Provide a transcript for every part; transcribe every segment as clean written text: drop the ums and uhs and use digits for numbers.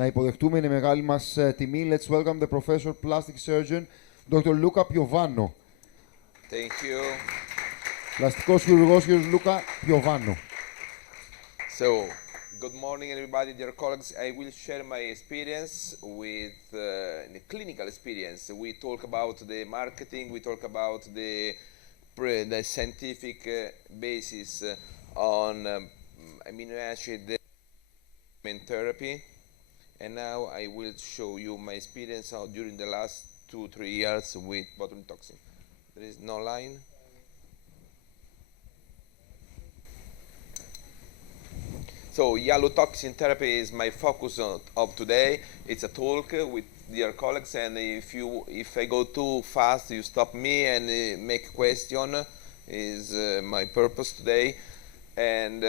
Να υποδεχτούμε, είναι μεγάλη μας τιμή. Let's welcome the Professor Plastic Surgeon, Dr. Luca Piovano. Thank you. Πλαστικός χειρουργός, κ. Luca Piovano. So, good morning, everybody, dear colleagues. I will share my experience with the clinical experience. We talk about the marketing, we talk about the scientific basis on amino acid therapy. And now I will show you my experience during the last 2-3 years with botulinum toxin. There is no line. So Yalutoxin therapy is my focus of today. It's a talk with dear colleagues, and if I go too fast, you stop me and make a question. Is my purpose today. And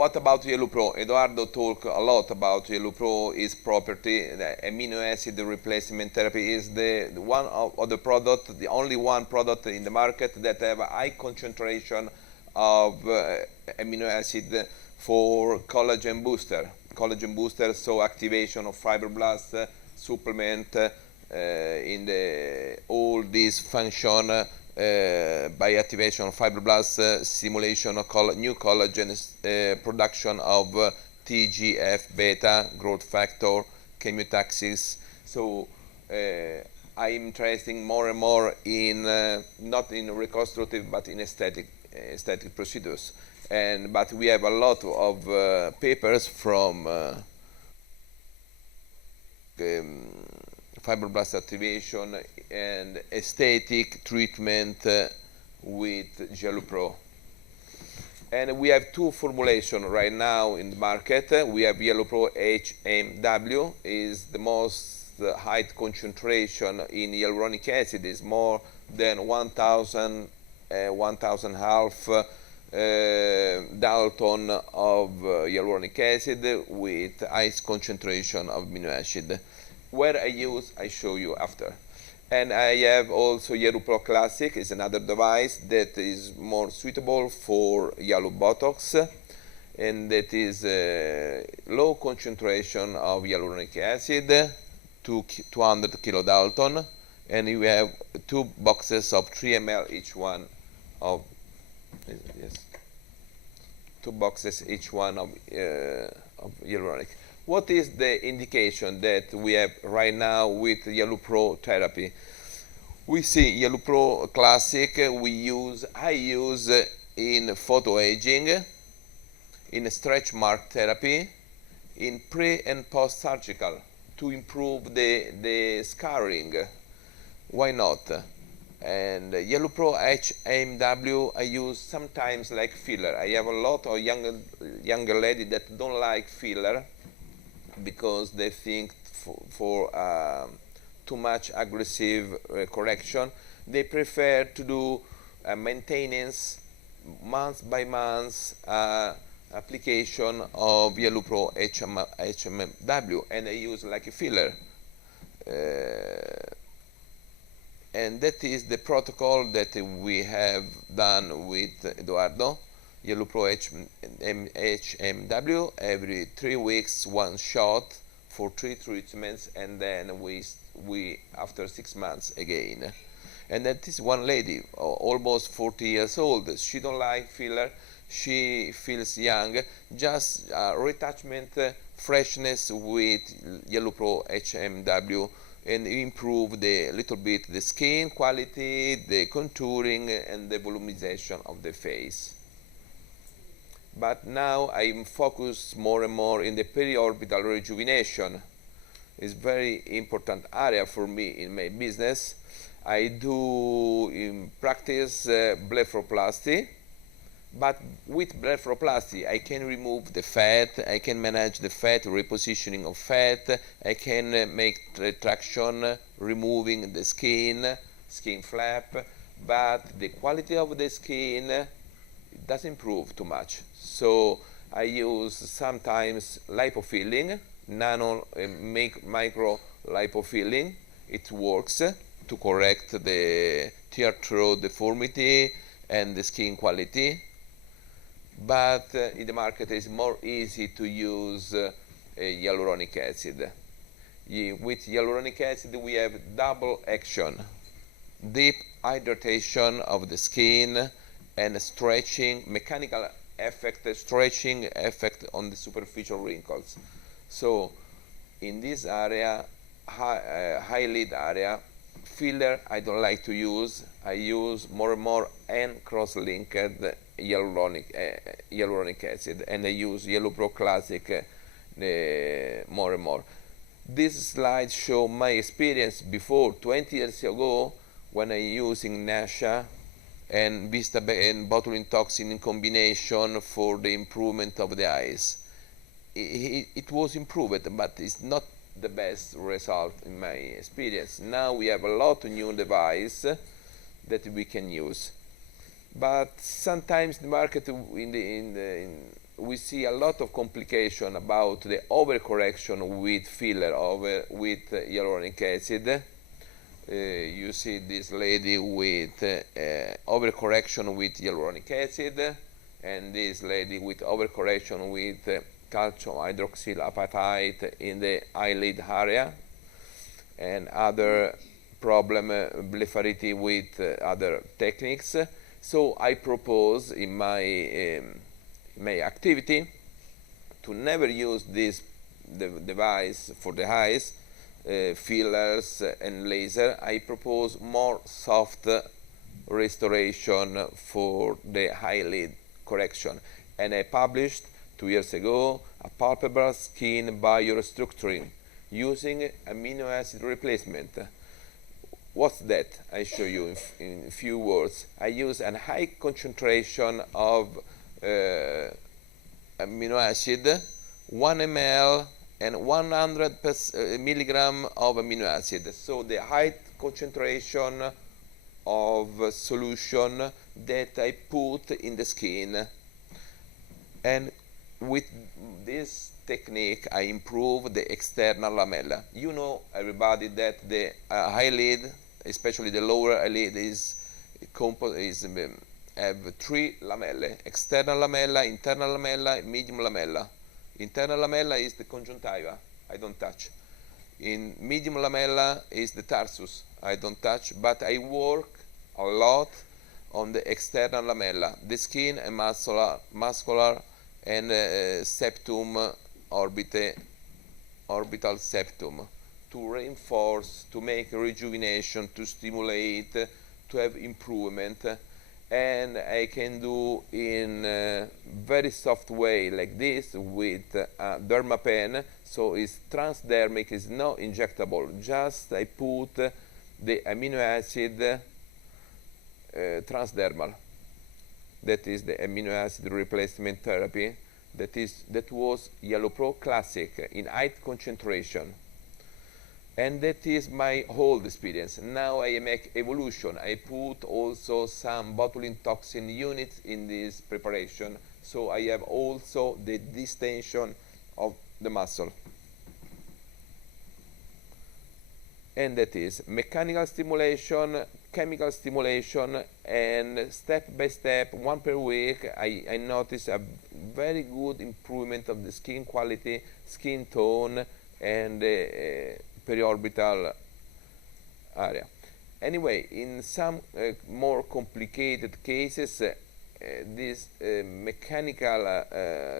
what about JALUPRO? Eduardo talked a lot about JALUPRO, its property. The amino acid replacement therapy is the one of the product, the only one product in the market that have a high concentration of amino acid for collagen booster. Collagen booster, so activation of fibroblasts, supplement in all these function by activation of fibroblasts, stimulation of new collagen, production of TGF-beta, growth factor, chemotaxis. So I'm interested more and more in not in reconstructive but in aesthetic procedures. But we have a lot of papers from fibroblast activation and aesthetic treatment with JALUPRO. And we have two formulations right now in the market. We have JALUPRO HMW, is the most high concentration in hyaluronic acid, is more than 1,000 half Dalton of hyaluronic acid with high concentration of amino acid. Where I show you after. And I have also JALUPRO Classic, is another device that is more suitable for Yalubotox, and that is low concentration of hyaluronic acid, 200 kilodalton, and you have 2 boxes of 3 ml each one of, yes, 2 boxes each one of hyaluronic. What is the indication that we have right now with JALUPRO therapy? We see JALUPRO Classic, I use in photoaging, in stretch mark therapy, in pre and post surgical to improve the scarring. Why not? And JALUPRO HMW I use sometimes like filler. I have a lot of younger ladies that don't like filler because they think for too much aggressive correction. They prefer to do maintenance month by month application of JALUPRO HMW, and I use like a filler. And that is the protocol that we have done with Eduardo. JALUPRO HMW, every 3 weeks, 1 shot for 3 treatments, and then we after 6 months again. And that is one lady, almost 40 years old. She don't like filler. She feels young. Just retouchment, freshness with JALUPRO HMW, and improve little bit the skin quality, the contouring, and the volumization of the face. But now I'm focused more and more in the periorbital rejuvenation. It's very important area for me in my business. I do in practice blepharoplasty, but with blepharoplasty I can remove the fat, I can manage the fat, repositioning of fat, I can make retraction, removing the skin flap, but the quality of the skin doesn't improve too much. So I use sometimes lipofilling, micro lipofilling. It works to correct the tear throat deformity and the skin quality. but in the market it's more easy to use hyaluronic acid. With hyaluronic acid we have double action: deep hydration of the skin and stretching, mechanical effect, stretching effect on the superficial wrinkles. So in this area, eyelid area, filler I don't like to use. I use more and more and cross-linked hyaluronic acid, and I use JALUPRO Classic more and more. This slide show my experience before 20 years ago when I using Nasha and and botulinum toxin in combination for the improvement of the eyes. It was improved, but it's not the best result in my experience. Now we have a lot of new device that we can use, but sometimes the market we see a lot of complication about the overcorrection with filler with hyaluronic acid. You see this lady with overcorrection with hyaluronic acid, and this lady with overcorrection with calcium hydroxylapatite in the eyelid area, and other problem blepharopathy with other techniques. So I propose in my activity to never use this device for the eyes, fillers and laser. I propose more soft restoration for the eyelid correction, and I published 2 years ago a palpable skin biorestructuring using amino acid replacement. What's that? I show you in a few words. I use a high concentration of amino acid, 1 ml and 100 milligram of amino acid. So the high concentration of solution that I put in the skin. And with this technique I improve the external lamella. You know, everybody, that the eyelid, especially the lower eyelid, have 3 lamellae: external lamella, internal lamella, medium lamella. Internal lamella is the conjunctiva, I don't touch. In medium lamella is the tarsus, I don't touch, but I work a lot on the external lamella, the skin and muscular and septum, orbital septum, to reinforce, to make rejuvenation, to stimulate, to have improvement. And I can do in a very soft way like this with a derma pen, so it's transdermic, it's not injectable. Just I put the amino acid transdermal. That is the amino acid replacement therapy. That was JALUPRO Classic in high concentration. And that is my whole experience. Now I make evolution. I put also some botulinum toxin units in this preparation, so I have also the distension of the muscle. And that is mechanical stimulation, chemical stimulation, and step by step, 1 per week, I notice a very good improvement of the skin quality, skin tone, and periorbital area. Anyway, in some more complicated cases, this mechanical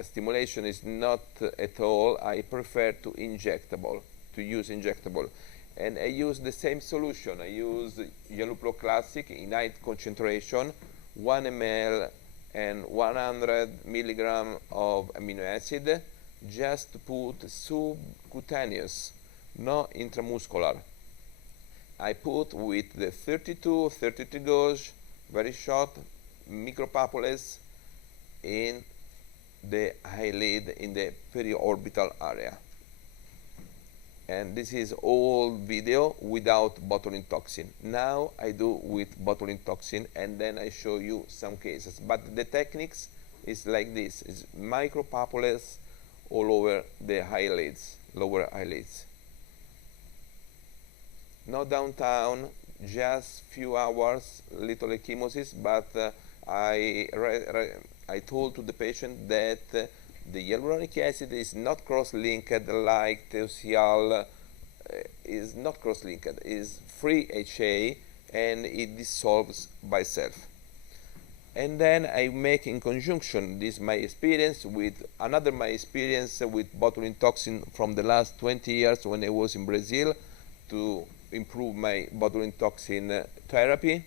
stimulation is not at all. I prefer to use injectable. And I use the same solution. I use JALUPRO Classic in high concentration, 1 ml and 100 milligram of amino acid, just to put subcutaneous, not intramuscular. I put with the 32 gauge, very short micropapules in the eyelid, in the periorbital area. And this is all video without botulinum toxin. Now I do with botulinum toxin, and then I show you some cases. But the techniques is like this: is micropapules all over the eyelids, lower eyelids. Not downtown, just few hours, little ecchymosis, but I I told to the patient that the hyaluronic acid is not cross-linked like Teocial is not cross-linked, is free HA, and it dissolves by itself. And then I make in conjunction this my experience with another my experience with botulinum toxin from the last 20 years when I was in Brazil to improve my botulinum toxin therapy.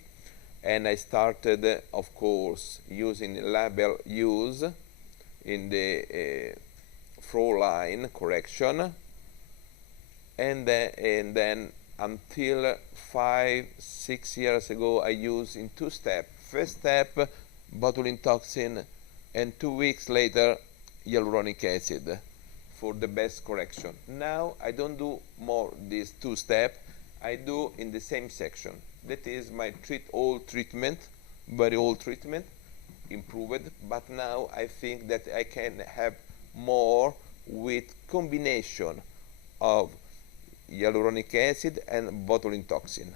And I started, of course, using label use in the flow line correction, and then until 5-6 years ago I used in 2 steps. First step, botulinum toxin, and 2 weeks later hyaluronic acid for the best correction. Now I don't do more these 2 steps. I do in the same section. That is my old treatment, very old treatment, improved, but now I think that I can have more with combination of hyaluronic acid and botulinum toxin.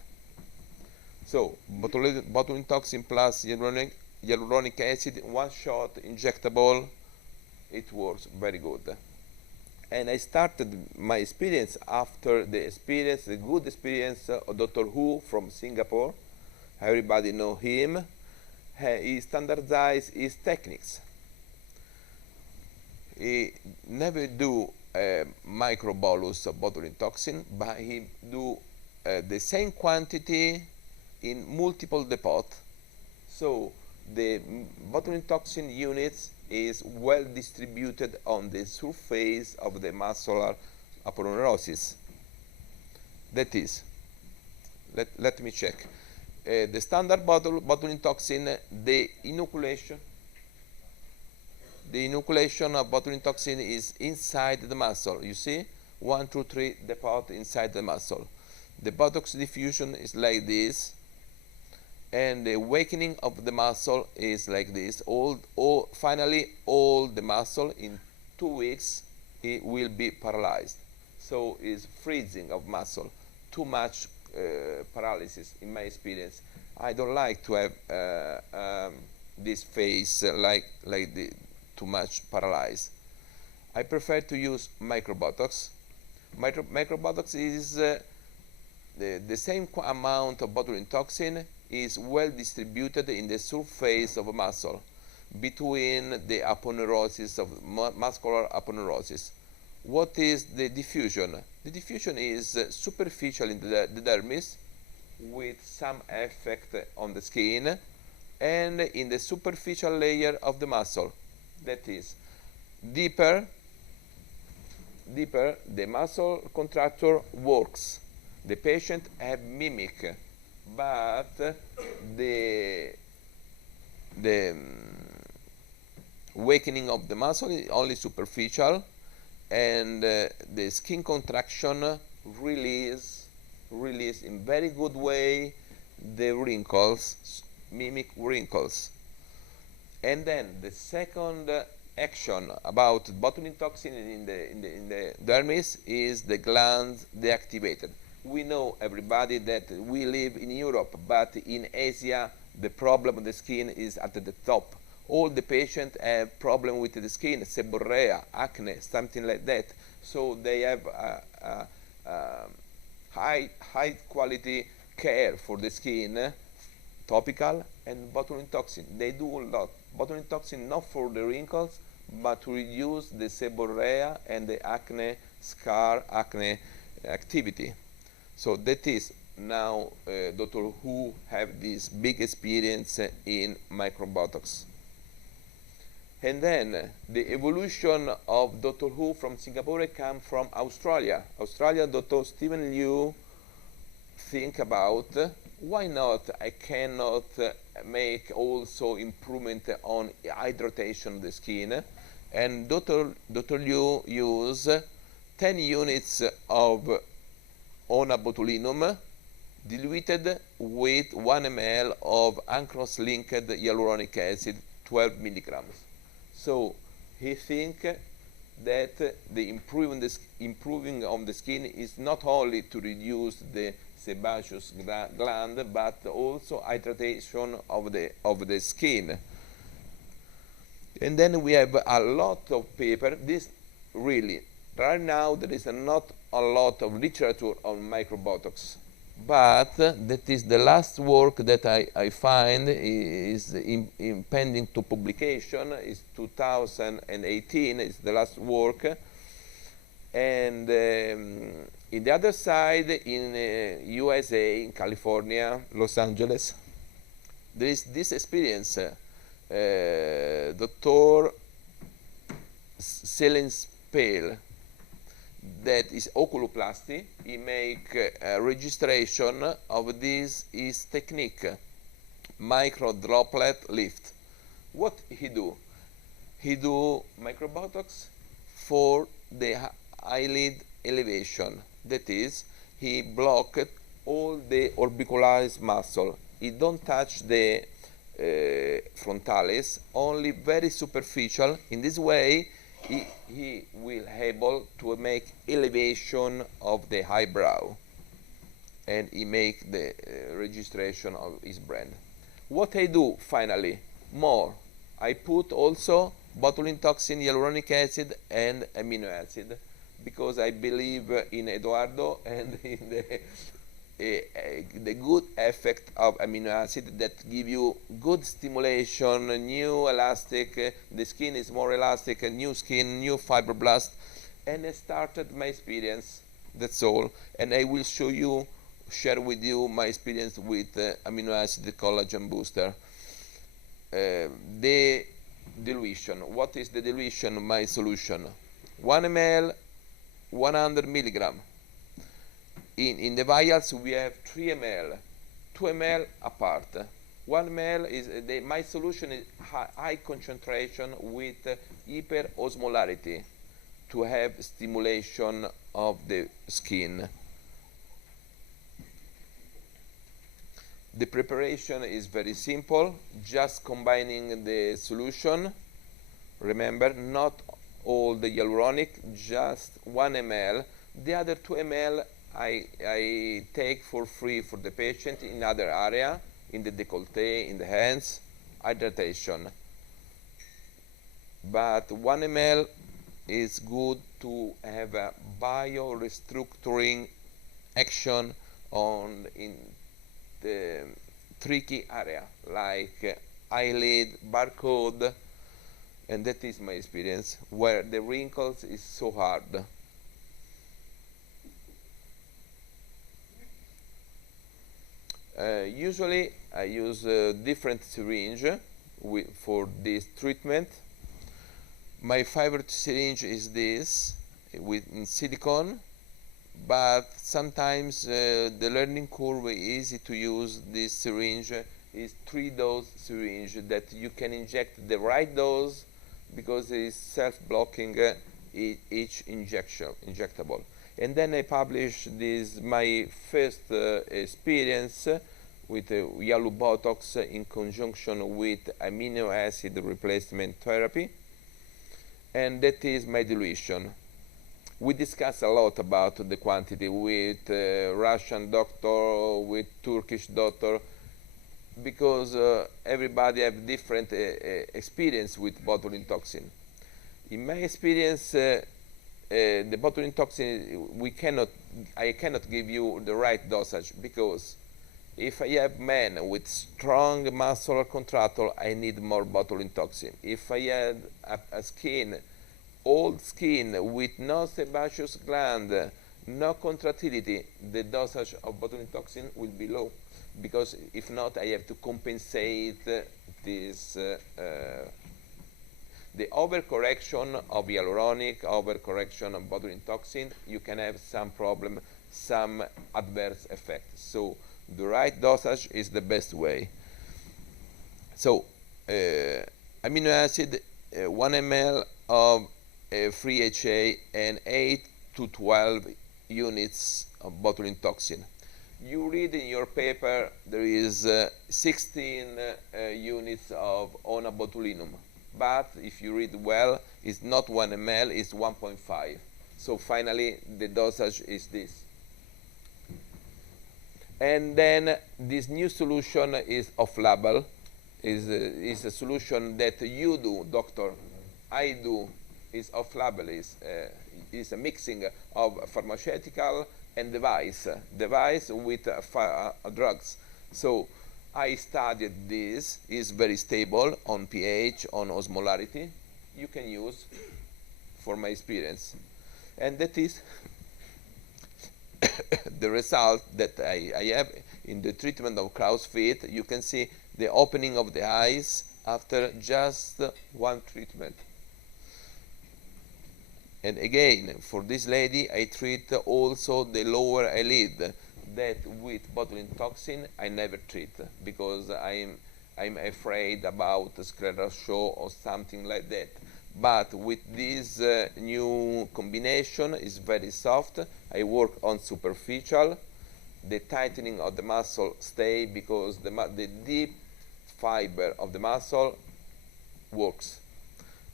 So botulinum toxin plus hyaluronic acid, 1 shot injectable, it works very good. And I started my experience after the good experience of Dr. Hu from Singapore. Everybody know him. He standardized his techniques. He never do a microbolus of botulinum toxin, but he do the same quantity in multiple depots. So the botulinum toxin units is well distributed on the surface of the muscular aponeurosis. That is, let me check. The standard botulinum toxin, the inoculation of botulinum toxin is inside the muscle. You see, 1, 2, 3 depot inside the muscle. The Botox diffusion is like this, and the awakening of the muscle is like this. Finally, all the muscle in 2 weeks it will be paralyzed. So it's freezing of muscle. Too much paralysis in my experience. I don't like to have this phase like too much paralyzed. I prefer to use microbotox. Microbotox is the same amount of botulinum toxin is well distributed in the surface of a muscle between the aponeurosis of muscular aponeurosis. What is the diffusion? The diffusion is superficial in the dermis with some effect on the skin and in the superficial layer of the muscle. That is, deeper the muscle contractor works. The patient have mimic, but the awakening of the muscle is only superficial, and the skin contraction release in very good way the wrinkles, mimic wrinkles. And then the second action about botulinum toxin in the dermis is the glands deactivated. We know, everybody, that we live in Europe, but in Asia the problem of the skin is at the top. All the patients have problem with the skin, seborrhea, acne, something like that. So they have high quality care for the skin, topical and botulinum toxin. They do a lot. Botulinum toxin not for the wrinkles, but to reduce the seborrhea and the acne scar, acne activity. So that is now Dr. Hu have this big experience in microbotox. And then the evolution of Dr. Hu from Singapore come from Australia. Australia, Dr. Stephen Liu think about why not I cannot make also improvement on hydration of the skin. And Dr. Liu use 10 units of onabotulinum diluted with 1 ml of uncross-linked hyaluronic acid, 12 milligrams. So he think that the improving of the skin is not only to reduce the sebaceous gland, but also hydration of the skin. And then we have a lot of paper. This really, right now there is not a lot of literature on microbotox, but that is the last work that I find is pending to publication. Is 2018. Is the last work. And in the other side, in USA, in California, Los Angeles, there is this experience. Dr. Selenspale, that is oculoplasty. He make a registration of this his technique, micro droplet lift. What he do? He do microbotox for the eyelid elevation. That is, he blocked all the orbicularis muscle. He don't touch the frontalis, only very superficial. In this way, he will able to make elevation of the eyebrow, and he make the registration of his brand. What I do finally, more, I put also botulinum toxin, hyaluronic acid, and amino acid, because I believe in Eduardo and in the good effect of amino acid that give you good stimulation, new elastic, the skin is more elastic, new skin, new fibroblast. And I started my experience, that's all. And I will share with you my experience with amino acid collagen booster. The dilution, what is the dilution? My solution, 1 ml, 100 milligram. In the vials we have 3 ml, 2 ml apart. 1 ml is my solution is high concentration with hyperosmolarity to have stimulation of the skin. The preparation is very simple, just combining the solution. Remember, not all the hyaluronic, just 1 ml. The other 2 ml I take for free for the patient in other area, in the décolleté, in the hands, hydration. But 1 ml is good to have a biorestructuring action in the tricky area, like eyelid, barcode, and that is my experience, where the wrinkles is so hard. Usually I use a different syringe for this treatment. My favorite syringe is this, in silicone, but sometimes the learning curve is easy to use. This syringe is 3-dose syringe that you can inject the right dose because it is self-blocking each injectable. And then I published this my first experience with JALUPRO in conjunction with amino acid replacement therapy, and that is my dilution. We discussed a lot about the quantity with Russian doctor, with Turkish doctor, because everybody have different experience with botulinum toxin. In my experience, the botulinum toxin, I cannot give you the right dosage, because if I have men with strong muscular contracture, I need more botulinum toxin. If I have a skin, old skin with no sebaceous gland, no contractility, the dosage of botulinum toxin will be low, because if not, I have to compensate this the overcorrection of hyaluronic, overcorrection of botulinum toxin. You can have some problem, some adverse effects. So the right dosage is the best way. So amino acid, 1 ml of free HA and 8 to 12 units of botulinum toxin. You read in your paper there is 16 units of onabotulinum, but if you read well, it's not 1 ml, it's 1.5. So finally the dosage is this. And then this new solution is off-label. is a solution that you do, doctor. I do is off-label, is a mixing of pharmaceutical and device with drugs. So I studied this, is very stable on pH, on osmolarity. You can use for my experience. And that is the result that I have in the treatment of crow's feet. You can see the opening of the eyes after just one treatment. And again, for this lady, I treat also the lower eyelid that with botulinum toxin I never treat because I'm afraid about scleral show or something like that. But with this new combination, is very soft. I work on superficial. The tightening of the muscle stay because the deep fiber of the muscle works.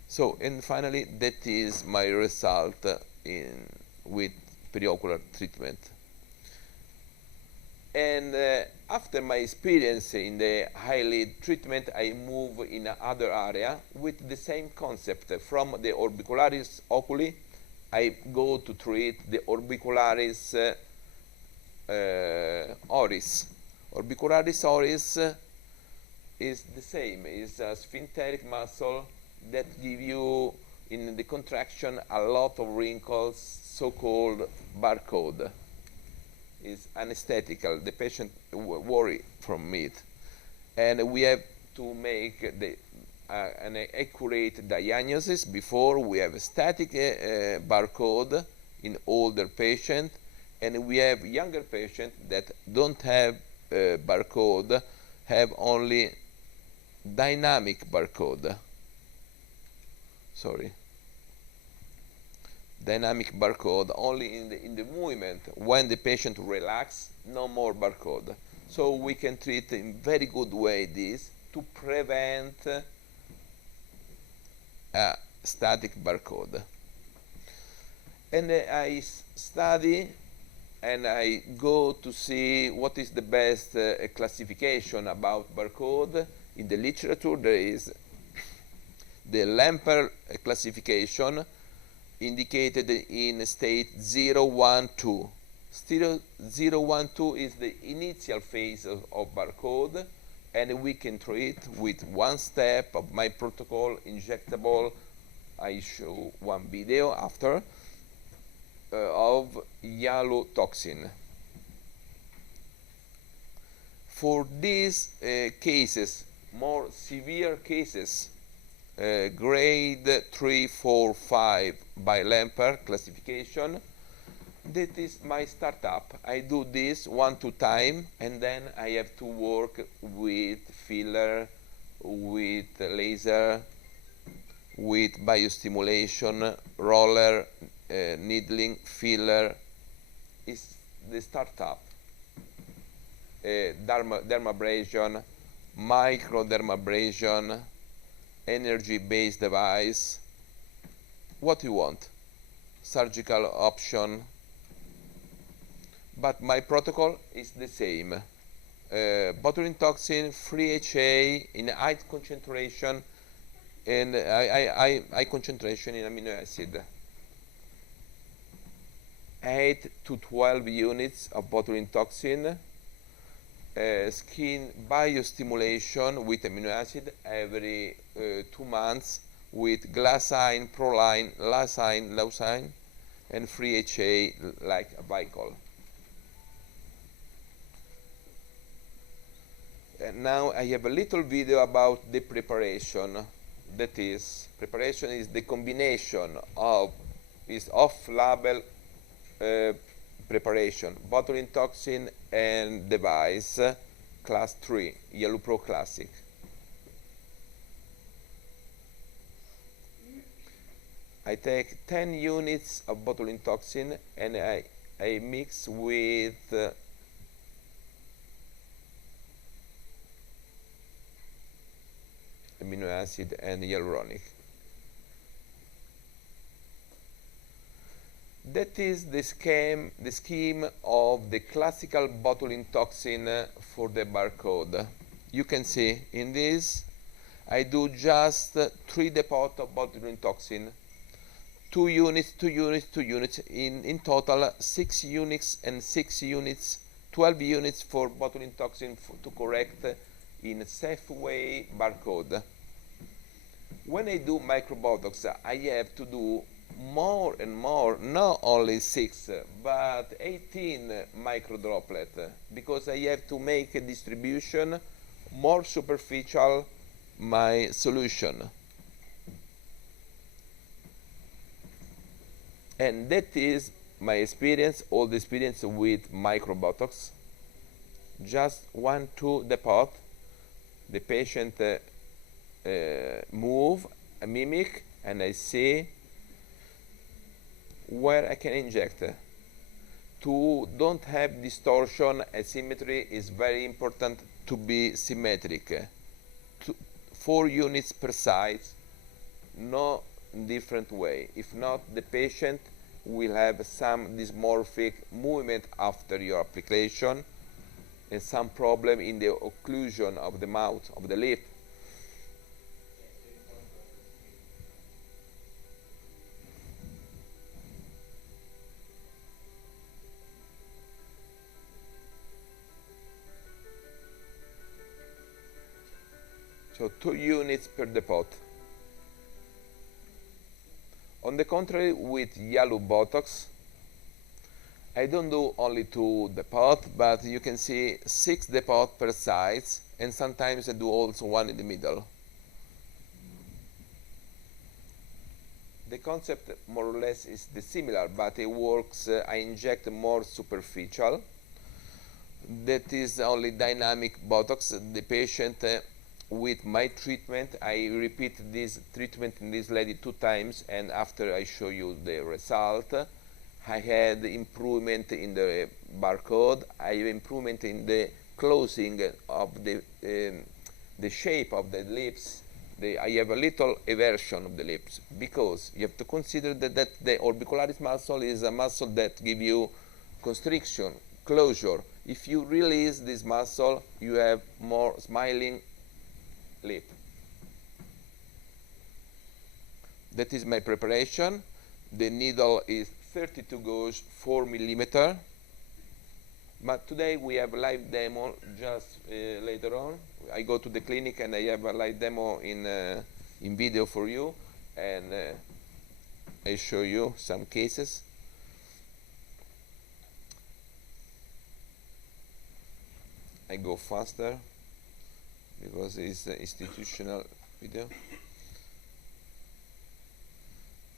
So, and finally, that is my result with periocular treatment. And after my experience in the eyelid treatment, I move in another area with the same concept. From the orbicularis oculi, I go to treat the orbicularis oris. Orbicularis oris is the same, is a sphincteric muscle that give you in the contraction a lot of wrinkles, so-called barcode. Is anesthetical. The patient worry from it, and we have to make an accurate diagnosis before we have a static barcode in older patient, and we have younger patients that don't have barcode, have only dynamic barcode. Sorry. Dynamic barcode only in the movement. When the patient relax, no more barcode. So we can treat in very good way this to prevent a static barcode. And I study and I go to see what is the best classification about barcode. In the literature there is the Lemper classification indicated in state 0, 1, 2. 0, 1, 2 is the initial phase of barcode, and we can treat with one step of my protocol injectable. I show one video after of JALUPRO. For these cases, more severe cases, grade 3, 4, 5 by Lemper classification, that is my startup. I do this 1-2 times, and then I have to work with filler, with laser, with biostimulation, roller, needling, filler. Is the startup. Dermabrasion, microdermabrasion, energy-based device. What you want? Surgical option. But my protocol is the same. Botulinum toxin, free HA in high concentration, and high concentration in amino acid. 8 to 12 units of botulinum toxin. Skin biostimulation with amino acid every 2 months with glycine, proline, lysine, leucine, and free HA like a Vicol. And now I have a little video about the preparation. That is, preparation is the combination of off-label preparation, botulinum toxin and device, class 3, JALUPRO classic. I take 10 units of botulinum toxin and I mix with amino acid and hyaluronic. That is the scheme of the classical botulinum toxin for the barcode. you can see in this, I do just 3 depots of botulinum toxin, 2 units, 2 units, 2 units, in total 6 units and 6 units, 12 units for botulinum toxin to correct in a safe way barcode. When I do microbotox, I have to do more and more, not only 6, but 18 microdroplet, because I have to make a distribution more superficial my solution. And that is my experience, all the experience with microbotox. Just 1, 2 depot, the patient move, mimic, and I see where I can inject. To don't have distortion, asymmetry is very important to be symmetric. 4 units per size, no different way. If not, the patient will have some dysmorphic movement after your application and some problem in the occlusion of the mouth, of the lip. So 2 units per depot. On the contrary, with JALUPRO, I don't do only 2 depot, but you can see 6 depot per size, and sometimes I do also 1 in the middle. The concept more or less is similar, but it works, I inject more superficial. That is only dynamic Botox. The patient with my treatment, I repeat this treatment in this lady 2 times, and after I show you the result, I had improvement in the barcode, I have improvement in the closing of the shape of the lips. I have a little eversion of the lips, because you have to consider that the orbicularis muscle is a muscle that gives you constriction, closure. If you release this muscle, you have more smiling lip. That is my preparation. The needle is 32 gauge, 4 millimeter. But today we have a live demo just later on. I go to the clinic and I have a live demo in video for you, and I show you some cases. I go faster because it's an institutional video.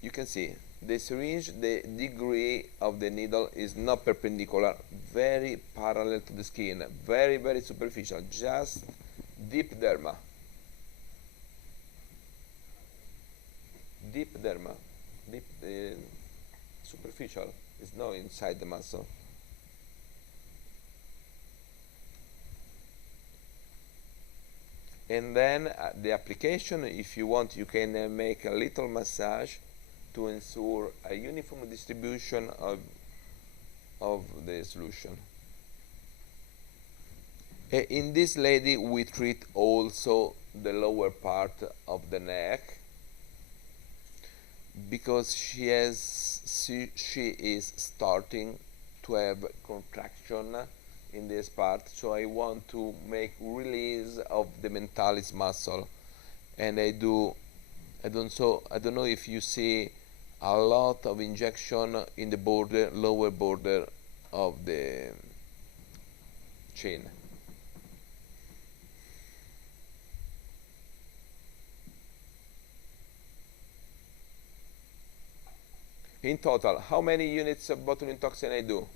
You can see the syringe, the degree of the needle is not perpendicular, very parallel to the skin, very, very superficial, just deep derma. Deep derma, deep superficial, it's not inside the muscle. And then the application, if you want, you can make a little massage to ensure a uniform distribution of the solution. In this lady, we treat also the lower part of the neck, because she is starting to have contraction in this part, so I want to make release of the mentalis muscle, and I don't know if you see a lot of injection in the border, lower border of the chin. In total, how many units of botulinum toxin I do?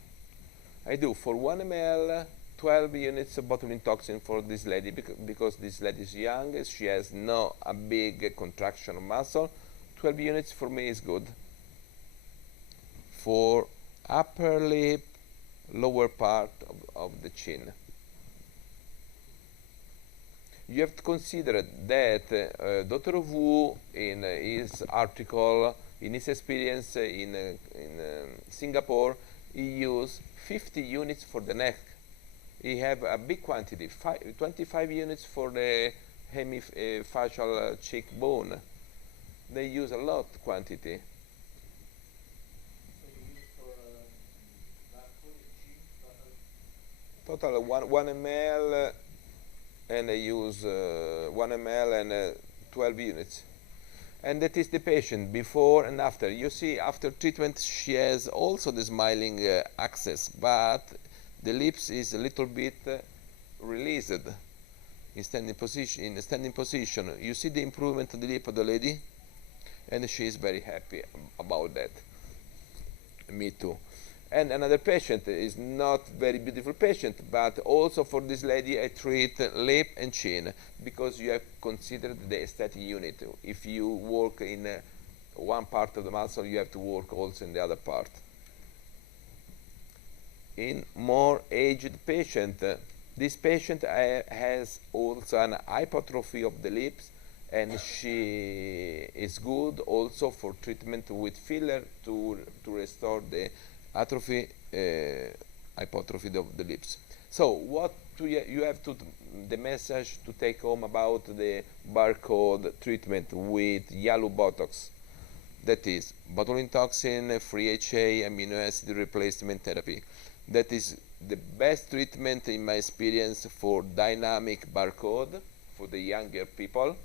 I do for 1 ml 12 units of botulinum toxin for this lady, because this lady is young, she has no a big contraction of muscle. 12 units for me is good. For upper lip, lower part of the chin. You have to consider that Dr. Wu, in his article, in his experience in Singapore, he used 50 units for the neck. He have a big quantity, 25 units for the hemifacial cheekbone. They use a lot quantity. Total 1 ml, and I use 1 ml and 12 units. And that is the patient before and after. You see, after treatment, she has also the smiling axis, but the lips is a little bit released in standing position. In a standing position, you see the improvement of the lip of the lady, and she is very happy about that. Me too. And another patient is not very beautiful patient, but also for this lady I treat lip and chin, because you have considered the aesthetic unit. If you work in one part of the muscle, you have to work also in the other part. In more aged patient, this patient has also an hypertrophy of the lips, and she is good also for treatment with filler to restore the atrophy, hypertrophy of the lips. So what do you have to, the message to take home about the barcode treatment with JALUPRO, that is botulinum toxin, free HA, amino acid replacement therapy. That is the best treatment in my experience for dynamic barcode for the younger people,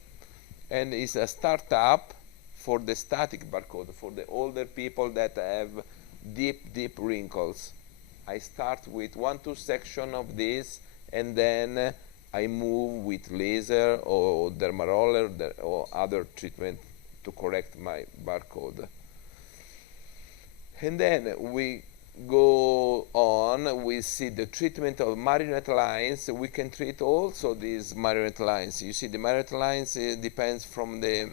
and is a startup for the static barcode for the older people that have deep wrinkles. I start with 1-2 section of this, and then I move with laser or derma roller or other treatment to correct my barcode. And then we go on, we see the treatment of marionette lines. We can treat also these marionette lines. You see, the marionette lines depends from the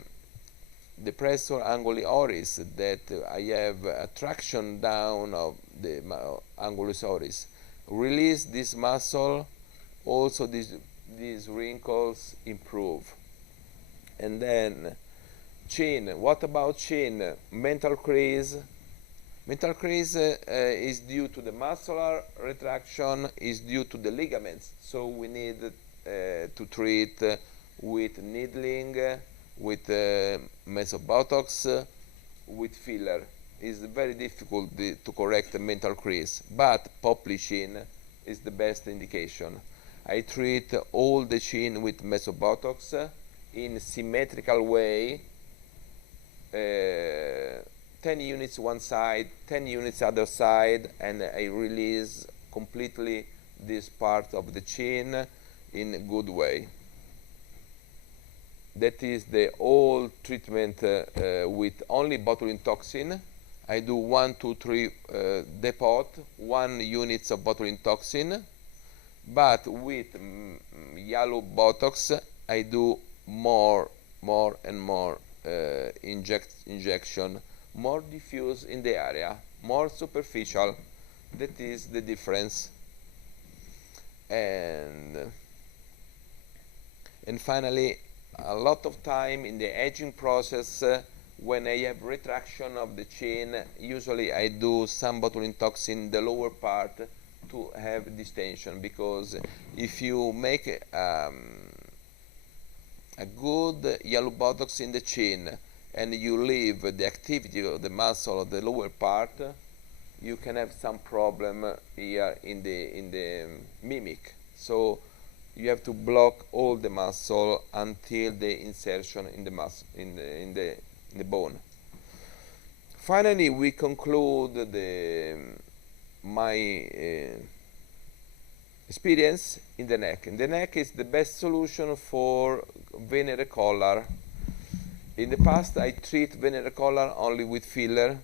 depressor anguli oris, that I have a traction down of the angulus oris. Release this muscle, also these wrinkles improve. And then chin. What about chin? Mental crease. Mental crease is due to the muscular retraction, is due to the ligaments. So we need to treat with needling, with Mesobotox, with filler. It's very difficult to correct the mental crease, but poplin chin is the best indication. I treat all the chin with Mesobotox in symmetrical way, 10 units one side, 10 units other side, and I release completely this part of the chin in a good way. That is the whole treatment with only botulinum toxin. I do 1, 2, 3 depot, 1 units of botulinum toxin, but with JALUPRO I do more and more injection, more diffuse in the area, more superficial. That is the difference. And finally, a lot of time in the aging process, when I have retraction of the chin, usually I do some botulinum toxin in the lower part to have distension, because if you make a good JALUPRO in the chin and you leave the activity of the muscle of the lower part, you can have some problem here in the mimic. So you have to block all the muscle until the insertion in the muscle in the bone. Finally, we conclude my experience in the neck. And the neck is the best solution for venere collar. In the past, I treat venere collar only with filler.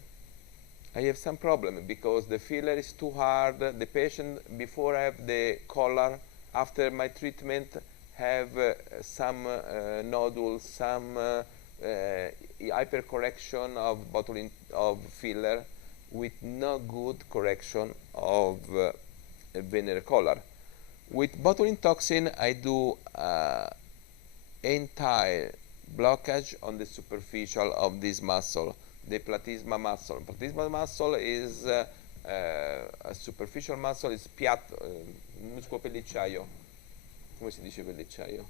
I have some problem because the filler is too hard. The patient, before I have the collar, after my treatment, have some nodules, some hypercorrection of botulinum of filler, with no good correction of venere collar. With botulinum toxin, I do entire blockage on the superficial of this muscle, the platysma muscle. Platysma muscle is a superficial muscle is muscolo pellicciaio. Come si dice pellicciaio?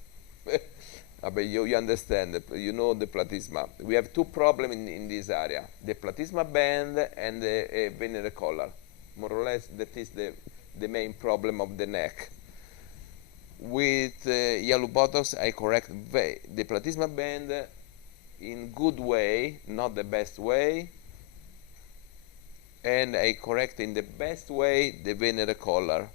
Vabbè, you understand, you know the platysma. We have two problems in this area, the platysma band and the venereal collar. More or less, that is the main problem of the neck. With JALUPRO, I correct the platysma band in good way, not the best way, and I correct in the best way the venereal collar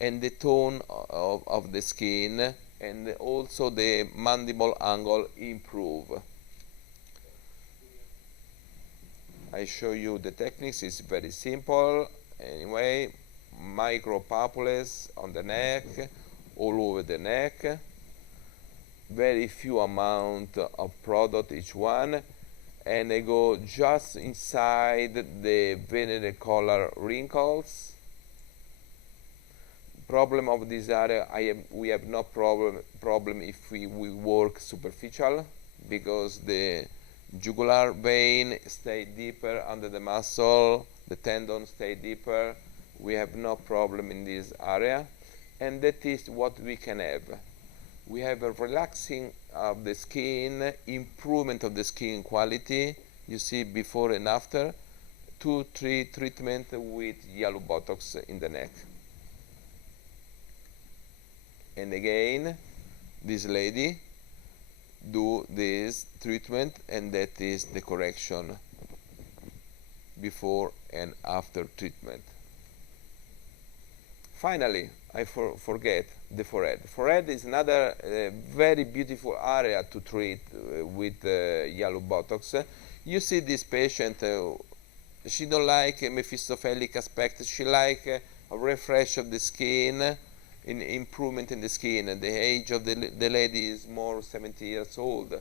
and the tone of the skin, and also the mandible angle improve. I show you the techniques. It's very simple. Anyway, micro papules on the neck, all over the neck, very few amount of product each one, and I go just inside the venereal collar wrinkles. Problem of this area, we have no problem if we work superficial, because the jugular vein stay deeper under the muscle, the tendon stay deeper. We have no problem in this area, and that is what we can have. We have a relaxing of the skin, improvement of the skin quality. You see before and after, 2-3 treatment with JALUPRO in the neck. And again, this lady do this treatment, and that is the correction before and after treatment. Finally, I forget the forehead. Forehead is another very beautiful area to treat with JALUPRO. You see this patient, she don't like a mephistophelic aspect, she like a refresh of the skin, in improvement in the skin. And the age of the lady is more 70 years old,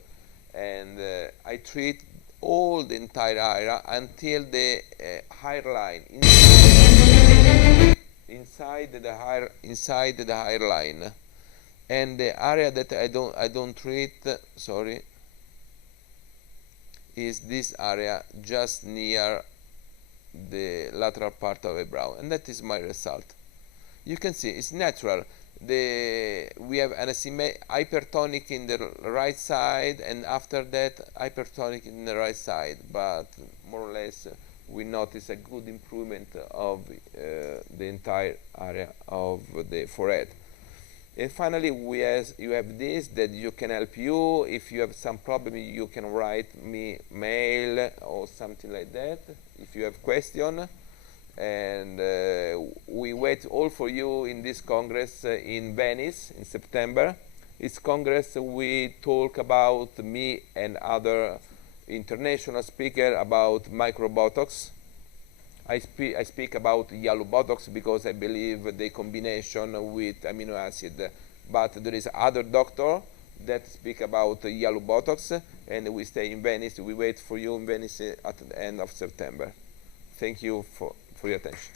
and I treat all the entire area until the hairline inside the hairline, and the area that I don't treat, sorry, is this area just near the lateral part of the brow, and that is my result. You can see it's natural. We have an hypertonic in the right side, and after that hypertonic in the right side, but more or less we notice a good improvement of the entire area of the forehead. And finally, you have this that you can help you. If you have some problem, you can write me mail or something like that if you have question. And we wait all for you in this Congress in Venice in September. It's Congress we talk about, me and other international speaker, about microbotox. I speak about JALUPRO because I believe the combination with amino acid, but there is other doctor that speak about JALUPRO, and we stay in Venice. We wait for you in Venice at the end of September. Thank you for your attention.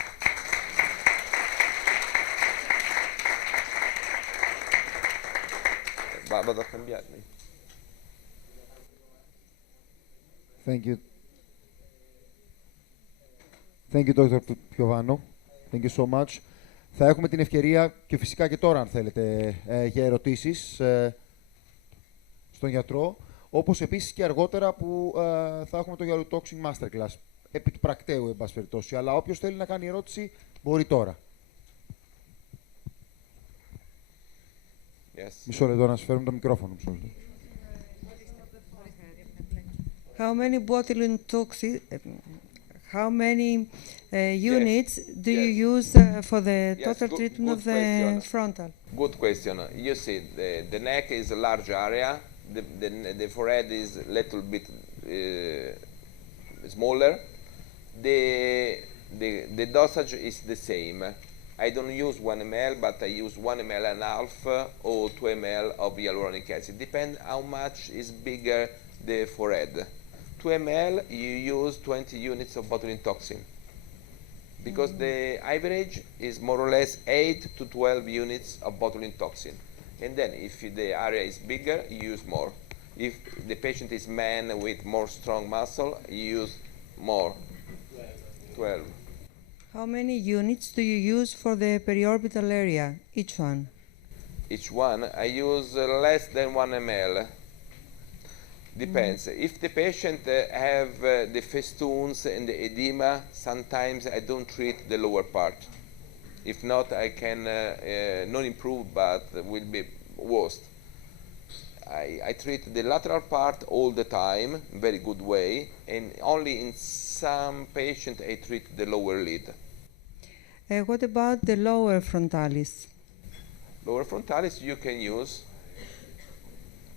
Vado a cambiarmi. Thank you. Thank you, Dr. Piovano. Thank you so much. Θα έχουμε την ευκαιρία και φυσικά και τώρα, αν θέλετε, για ερωτήσεις στον γιατρό, όπως επίσης και αργότερα που θα έχουμε το JALUTOXIN Masterclass, επί του πρακτέου, εν πάση περιπτώσει. Αλλά όποιος θέλει να κάνει ερώτηση, μπορεί τώρα. Yes. Μισό λεπτό να σας φέρουμε το μικρόφωνο. How many botulinum toxin? How many units do you use for the total treatment of the frontal? Good question. You see, the neck is a large area. The forehead is a little bit smaller. The dosage is the same. I don't use 1 ml, but I use 1 ml and a half or 2 ml of hyaluronic acid. Depends how much is bigger the forehead. 2 ml, you use 20 units of botulinum toxin, because the average is more or less 8 to 12 units of botulinum toxin. And then if the area is bigger, you use more. If the patient is man with more strong muscle, you use more. 12. How many units do you use for the periorbital area, each one? Each one, I use less than 1 ml. Depends. If the patient have the festoons and the edema, sometimes I don't treat the lower part. If not, I can not improve, but will be worse. I treat the lateral part all the time, very good way, and only in some patients I treat the lower lid. What about the lower frontalis? Lower frontalis you can use.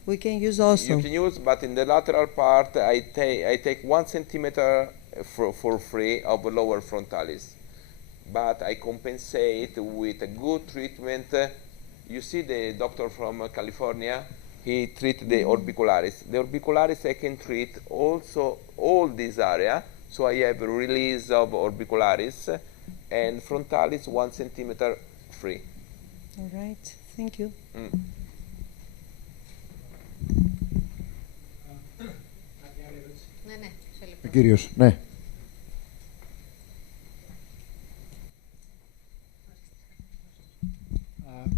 We can use also. You can use, but in the lateral part I take 1 centimeter for free of lower frontalis. But I compensate with a good treatment. You see the doctor from California, he treat the orbicularis. The orbicularis I can treat also all this area, so I have a release of orbicularis and frontalis 1 centimeter free. All right, thank you. Κύριος, ναι.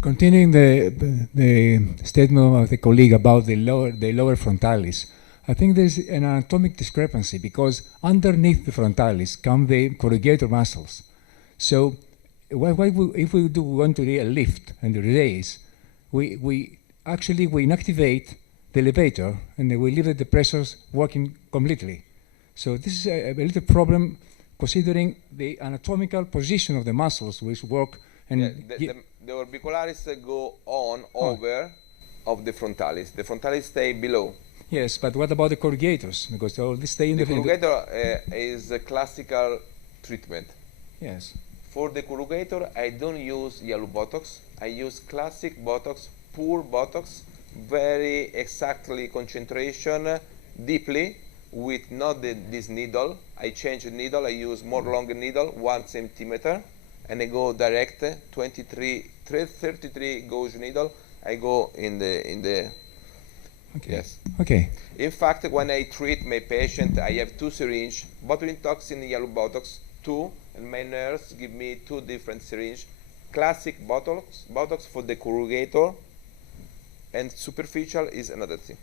Continuing the statement of the colleague about the lower frontalis, I think there's an anatomic discrepancy because underneath the frontalis come the corrugator muscles. So if we do want to do a lift and raise, we inactivate the elevator and we leave the depressors working completely. So this is a little problem considering the anatomical position of the muscles which work. And the orbicularis go on over of the frontalis. The frontalis stay below. Yes, but what about the corrugators? Because all this stay in the corrugator is a classical treatment. Yes. For the corrugator, I don't use JALUPRO. I use classic Botox, pure Botox, very exactly concentration, deeply, with not this needle. I change the needle. I use more longer needle, 1 centimeter, and I go direct 33 gauge needle. I go in the Okay. Yes. Okay. In fact, when I treat my patient, I have 2 syringes, botulinum toxin, JALUPRO, 2, and my nurse give me 2 different syringes. Classic Botox for the corrugator, and superficial is another thing.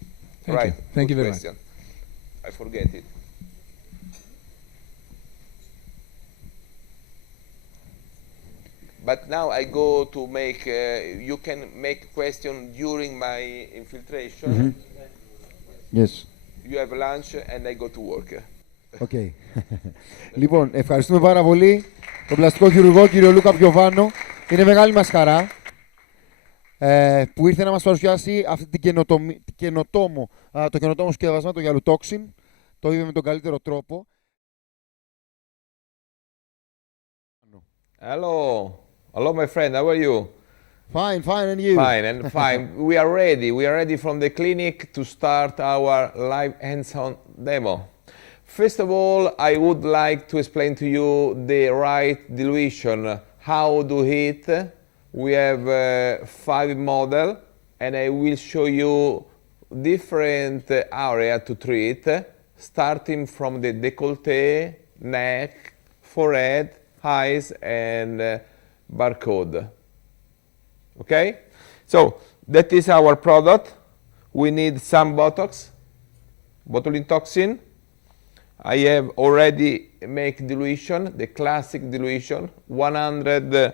Thank you. Thank you very much. I forget it. But now I go to make, you can make question during my infiltration. Yes. You have lunch and I go to work. Okay. Λοιπόν, ευχαριστούμε πάρα πολύ τον πλαστικό χειρουργό κύριο Λούκα Πιοβάνο. Είναι μεγάλη μας χαρά που ήρθε να μας παρουσιάσει αυτή την το καινοτόμο σκευασμά, το γιαλουτόξιν. Το είπε με τον καλύτερο τρόπο. Hello. Hello, my friend. How are you? Fine, and you? Fine, and fine. We are ready. We are ready from the clinic to start our live hands-on demo. First of all, I would like to explain to you the right dilution, how to hit. We have 5 models, and I will show you different area to treat, starting from the décolleté, neck, forehead, eyes, and barcode. Okay? So that is our product. We need some Botox, botulinum toxin. I have already make dilution, the classic dilution, 100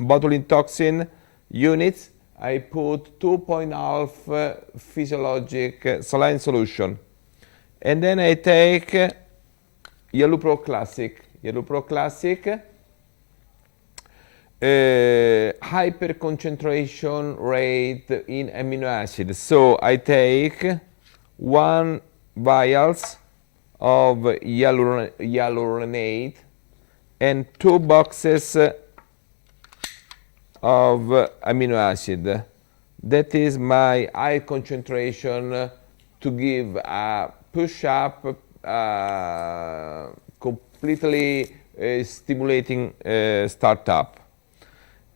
botulinum toxin units. I put 2.5 physiologic saline solution. And then I take JALUPRO Classic. JALUPRO Classic, hyper concentration rate in amino acids. So I take 1 vials of hyaluronate and 2 boxes of amino acid. That is my high concentration to give a push-up, completely stimulating startup.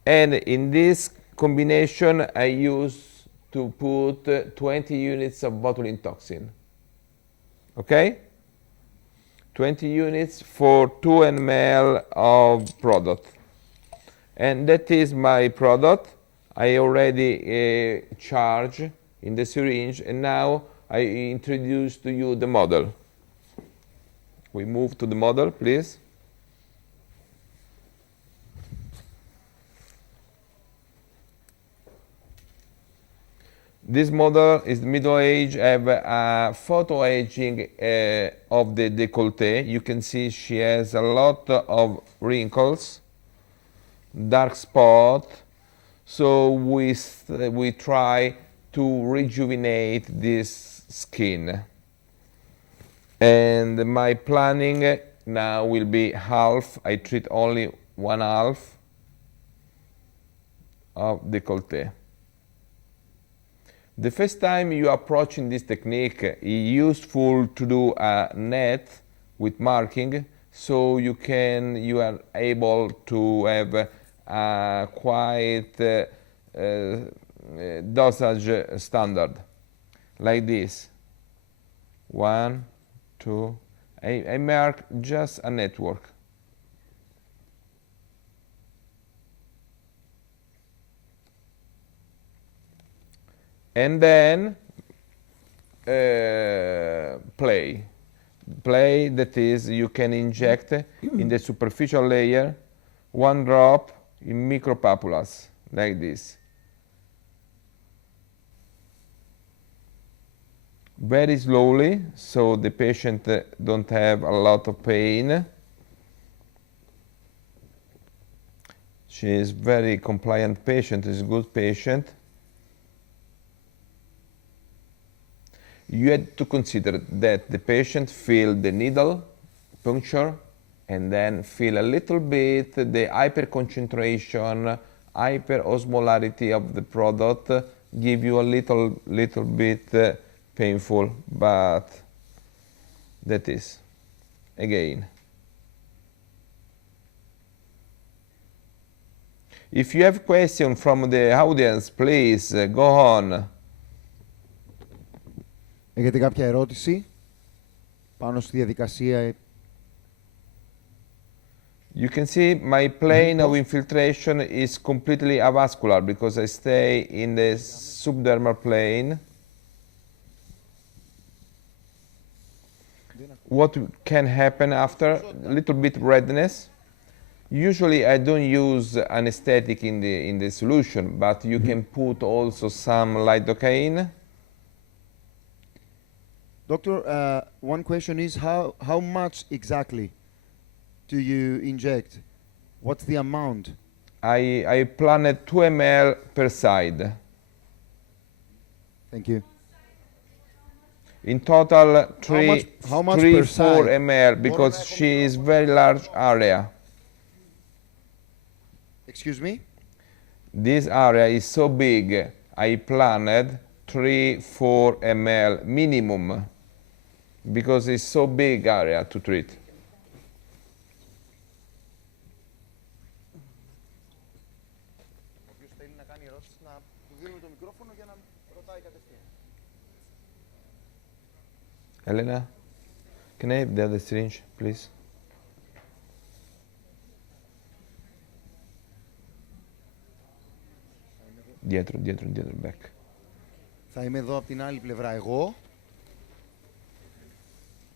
And in this combination, I use to put 20 units of botulinum toxin. Okay? 20 units for 2 ml of product. And that is my product. I already charge in the syringe, and now I introduce to you the model. We move to the model, please. This model is middle age, have a photo aging of the décolleté. You can see she has a lot of wrinkles, dark spot. So we try to rejuvenate this skin. And my planning now will be half. I treat only 1/2 of décolleté. The first time you approaching this technique, it's useful to do a net with marking, so you are able to have a quite dosage standard, like this. 1, 2. I mark just a network. And then play. Play, that is, you can inject in the superficial layer 1 drop in micropapulas, like this. Very slowly, so the patient don't have a lot of pain. She is very compliant patient, is a good patient. You had to consider that the patient feel the needle puncture and then feel a little bit the hyperconcentration, hyperosmolarity of the product, give you a little bit painful, but that is, again. If you have questions from the audience, please go on. Έχετε κάποια ερώτηση πάνω στη διαδικασία? You can see my plane of infiltration is completely avascular because I stay in the subdermal plane. What can happen after? A little bit redness. Usually I don't use anesthetic in the solution, but you can put also some lidocaine. Doctor, one question is how much exactly do you inject? What's the amount? I planned 2 ml per side. Thank you. In total, how much 3, per 4 side? ml because she is very large area. Excuse me? This area is so big, I planned 3, 4 ml minimum because it's so big area to treat. Elena, can I have the other syringe, please? Dietro, back. Θα είμαι εδώ από την άλλη πλευρά εγώ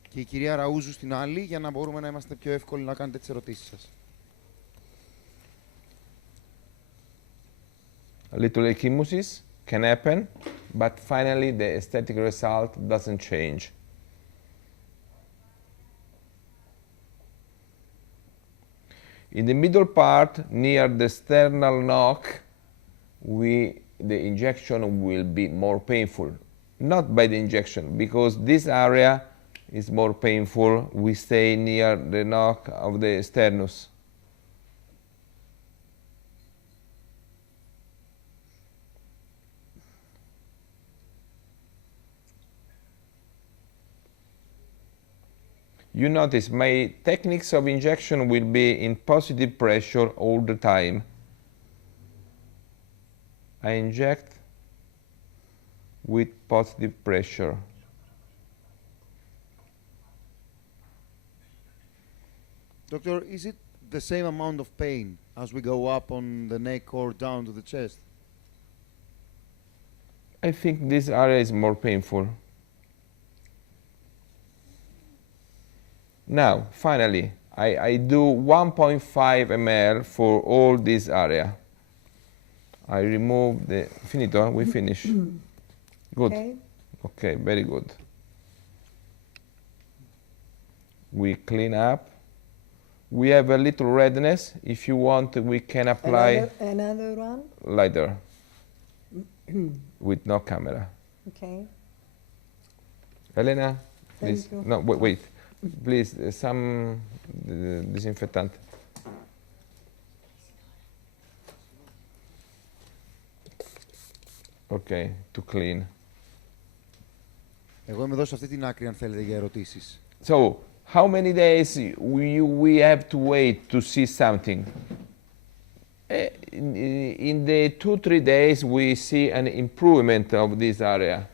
και η κυρία Ραούζου στην άλλη για να μπορούμε να είμαστε πιο εύκολοι να κάνετε τις ερωτήσεις σας. A little ecchymosis can happen, but finally the aesthetic result doesn't change. In the middle part, near the sternal knock, the injection will be more painful. Not by the injection, because this area is more painful. We stay near the knock of the sternus. You notice my techniques of injection will be in positive pressure all the time. I inject with positive pressure. Doctor, is it the same amount of pain as we go up on the neck or down to the chest? I think this area is more painful. Now, finally, I do 1.5 ml for all this area. I remove the... Finito, we finish. Good. Okay. Okay, very good. We clean up. We have a little redness. If you want, we can apply Another one? lighter with no camera. Okay. Elena, please. Thank you. No, wait. Please, some disinfectant. Okay, to clean. Εγώ είμαι εδώ σε αυτή την άκρη αν θέλετε για ερωτήσεις. So, how many days we have to wait to see something? In the 2-3 days, we see an improvement of this area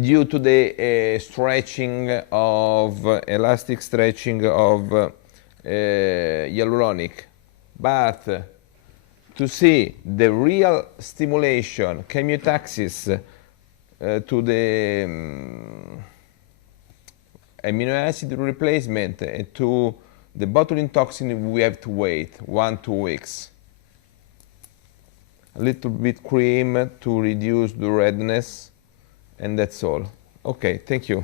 due to the stretching of elastic stretching of hyaluronic. But to see the real stimulation, chemiotaxis to the amino acid replacement to the botulinum toxin, we have to wait 1-2 weeks. A little bit cream to reduce the redness, and that's all. Okay, thank you.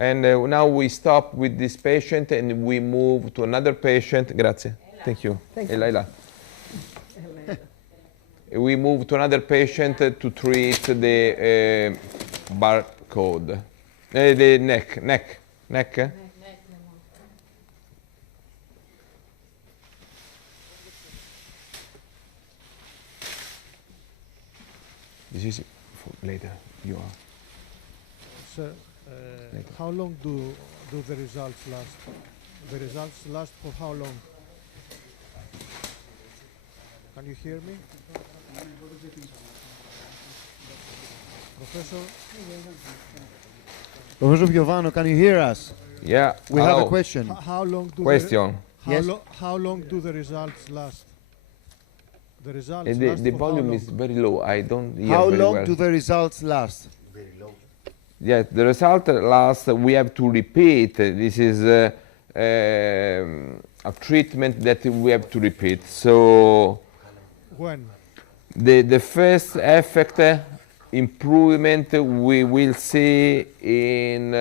And now we stop with this patient and we move to another patient. Grazie. Thank you. Thank you. Elaila. We move to another patient to treat the barcode. The neck. This is for later. You are. Sir, how long do the results last? The results last for how long? Can you hear me? Professor? Professor Piovano, can you hear us? Yeah. We have a question. How long do Question. Yes. how long do the results last? The results The last for how volume long? is very low. I don't hear How very long well. do the results last? Yes, the result lasts. We have to repeat. This is a treatment that we have to repeat. So When? the first effect improvement we will see in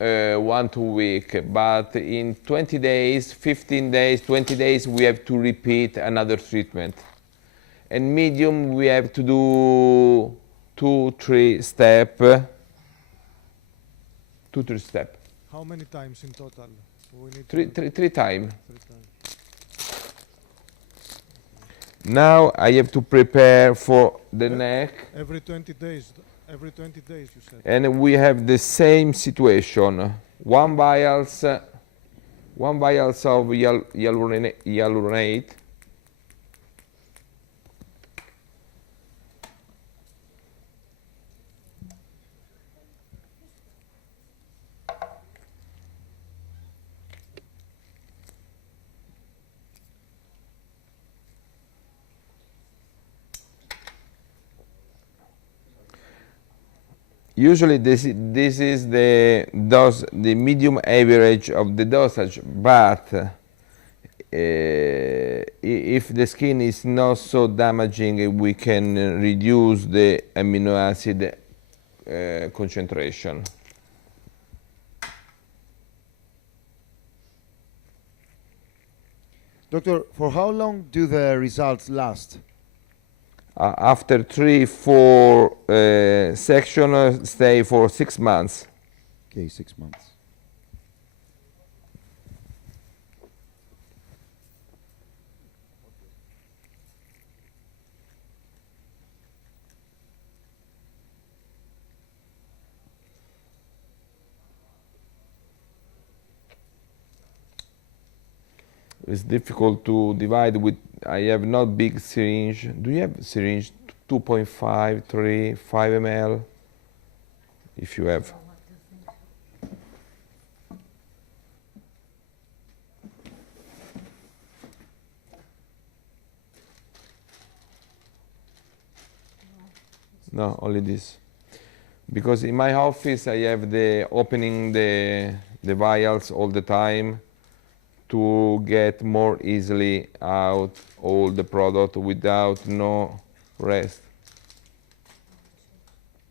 1-2 weeks, but in 20 days, 15 days, 20 days, we have to repeat another treatment. And medium, we have to do 2-3 steps. 2-3 steps. How many times in total? We need Three to- times. 3 times. Now I have to prepare for the neck. Every 20 days. Every 20 days, you said. And we have the same situation. One vials of hyaluronate. Usually this is the dose, the medium average of the dosage, but if the skin is not so damaging, we can reduce the amino acid concentration. Doctor, for how long do the results last? After 3-4 sections, stay for 6 months. Okay, 6 months. It's difficult to divide with, I have not big syringe. Do you have syringe 2.5, 3, 5 ml? If you have. No, only this. Because in my office I have the opening the vials all the time to get more easily out all the product without no rest.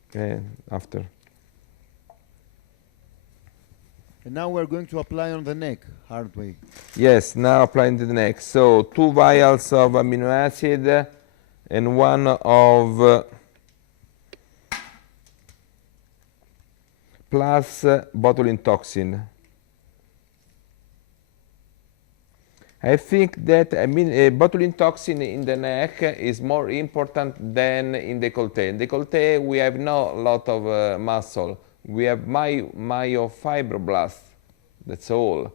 Okay, after. And now we're going to apply on the neck, aren't we? Yes, now applying to the neck. So 2 vials of amino acid and 1 of plus botulinum toxin. I think that botulinum toxin in the neck is more important than in décolleté. In décolleté we have no lot of muscle. We have myofibroblasts, that's all.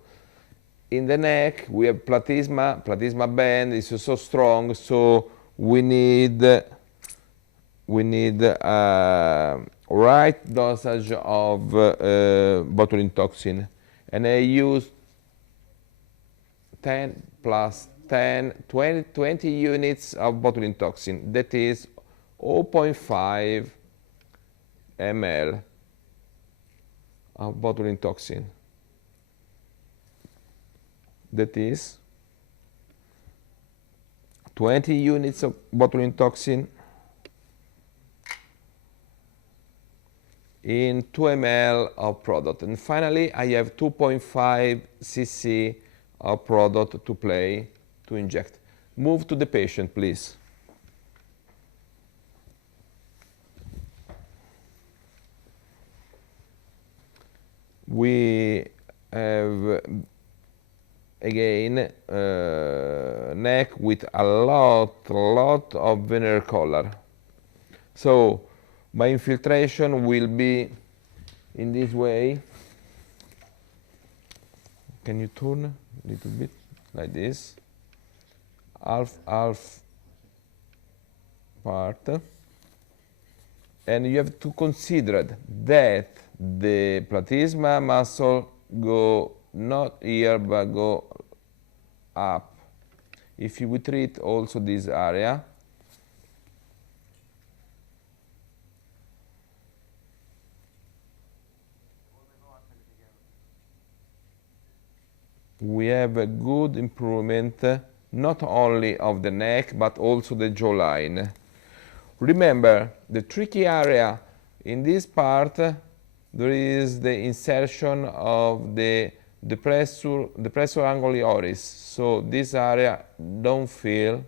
In the neck we have platysma band is so strong, so we need right dosage of botulinum toxin, and I use 10 plus 10, 20 units of botulinum toxin. That is 0.5 ml of botulinum toxin. That is 20 units of botulinum toxin in 2 ml of product. And finally, I have 2.5 cc of product to inject. Move to the patient, please. We have again neck with a lot of venereal color. So my infiltration will be in this way. Can you turn a little bit like this? Half part. And you have to consider that the platysma muscle go not here but go up. If you treat also this area, we have a good improvement not only of the neck but also the jawline. Remember, the tricky area in this part, there is the insertion of the depressor anguli oris. So this area don't feel,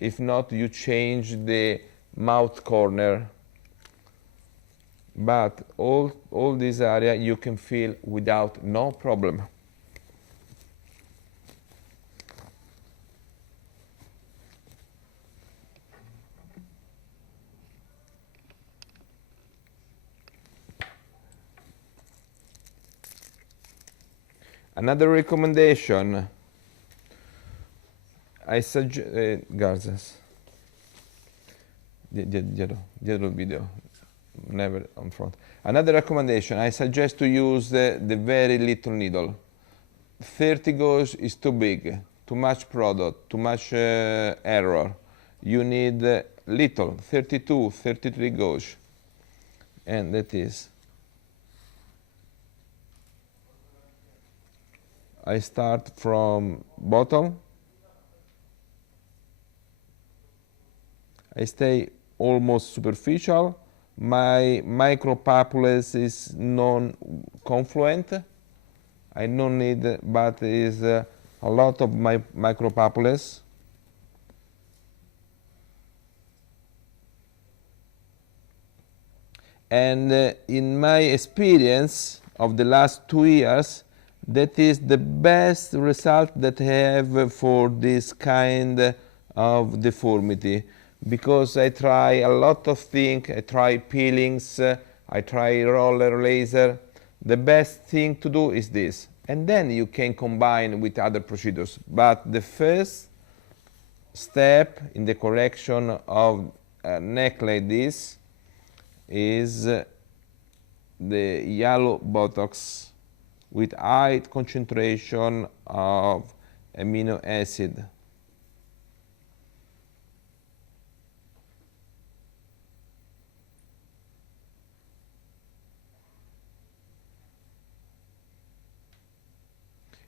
if not you change the mouth corner. But all this area you can feel without no problem. Another recommendation, I suggest, Garzas, dietro il video, never on front. Another recommendation, I suggest to use the very little needle. 30 gauge is too big, too much product, too much error. You need little, 32, 33 gauge, and that is. I start from bottom. I stay almost superficial. My micropapulus is non-confluent. I don't need, but is a lot of my micropapulus. And in my experience of the last 2 years, that is the best result that I have for this kind of deformity, because I try a lot of things. I try peelings, I try roller laser. The best thing to do is this, and then you can combine with other procedures. But the first step in the correction of a neck like this is the JALUPRO with high concentration of amino acid.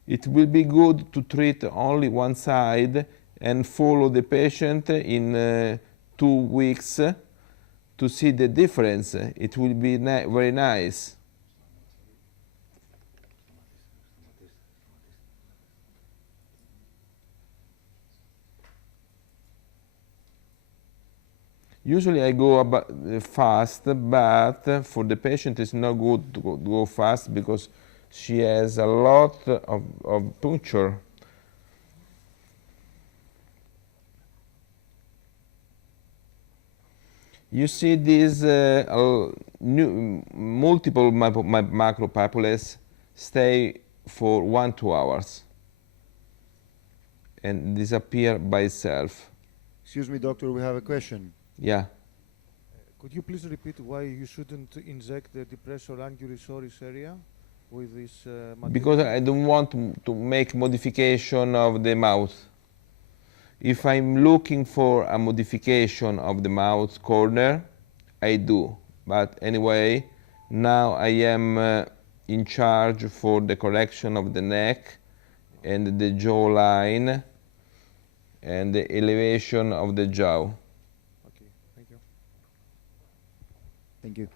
it will be good to treat only one side and follow the patient in 2 weeks to see the difference. It will be very nice. Usually I go fast, but for the patient it's not good to go fast because she has a lot of puncture. You see these multiple macropapules stay for 1-2 hours and disappear by itself. Excuse me, doctor, we have a question. Yeah. Could you please repeat why you shouldn't inject the depressor angulisoris area with this material? Because I don't want to make modification of the mouth. If I'm looking for a modification of the mouth corner, I do. But anyway, now I am in charge for the correction of the neck and the jawline and the elevation of the jaw. Okay, thank you. Thank you.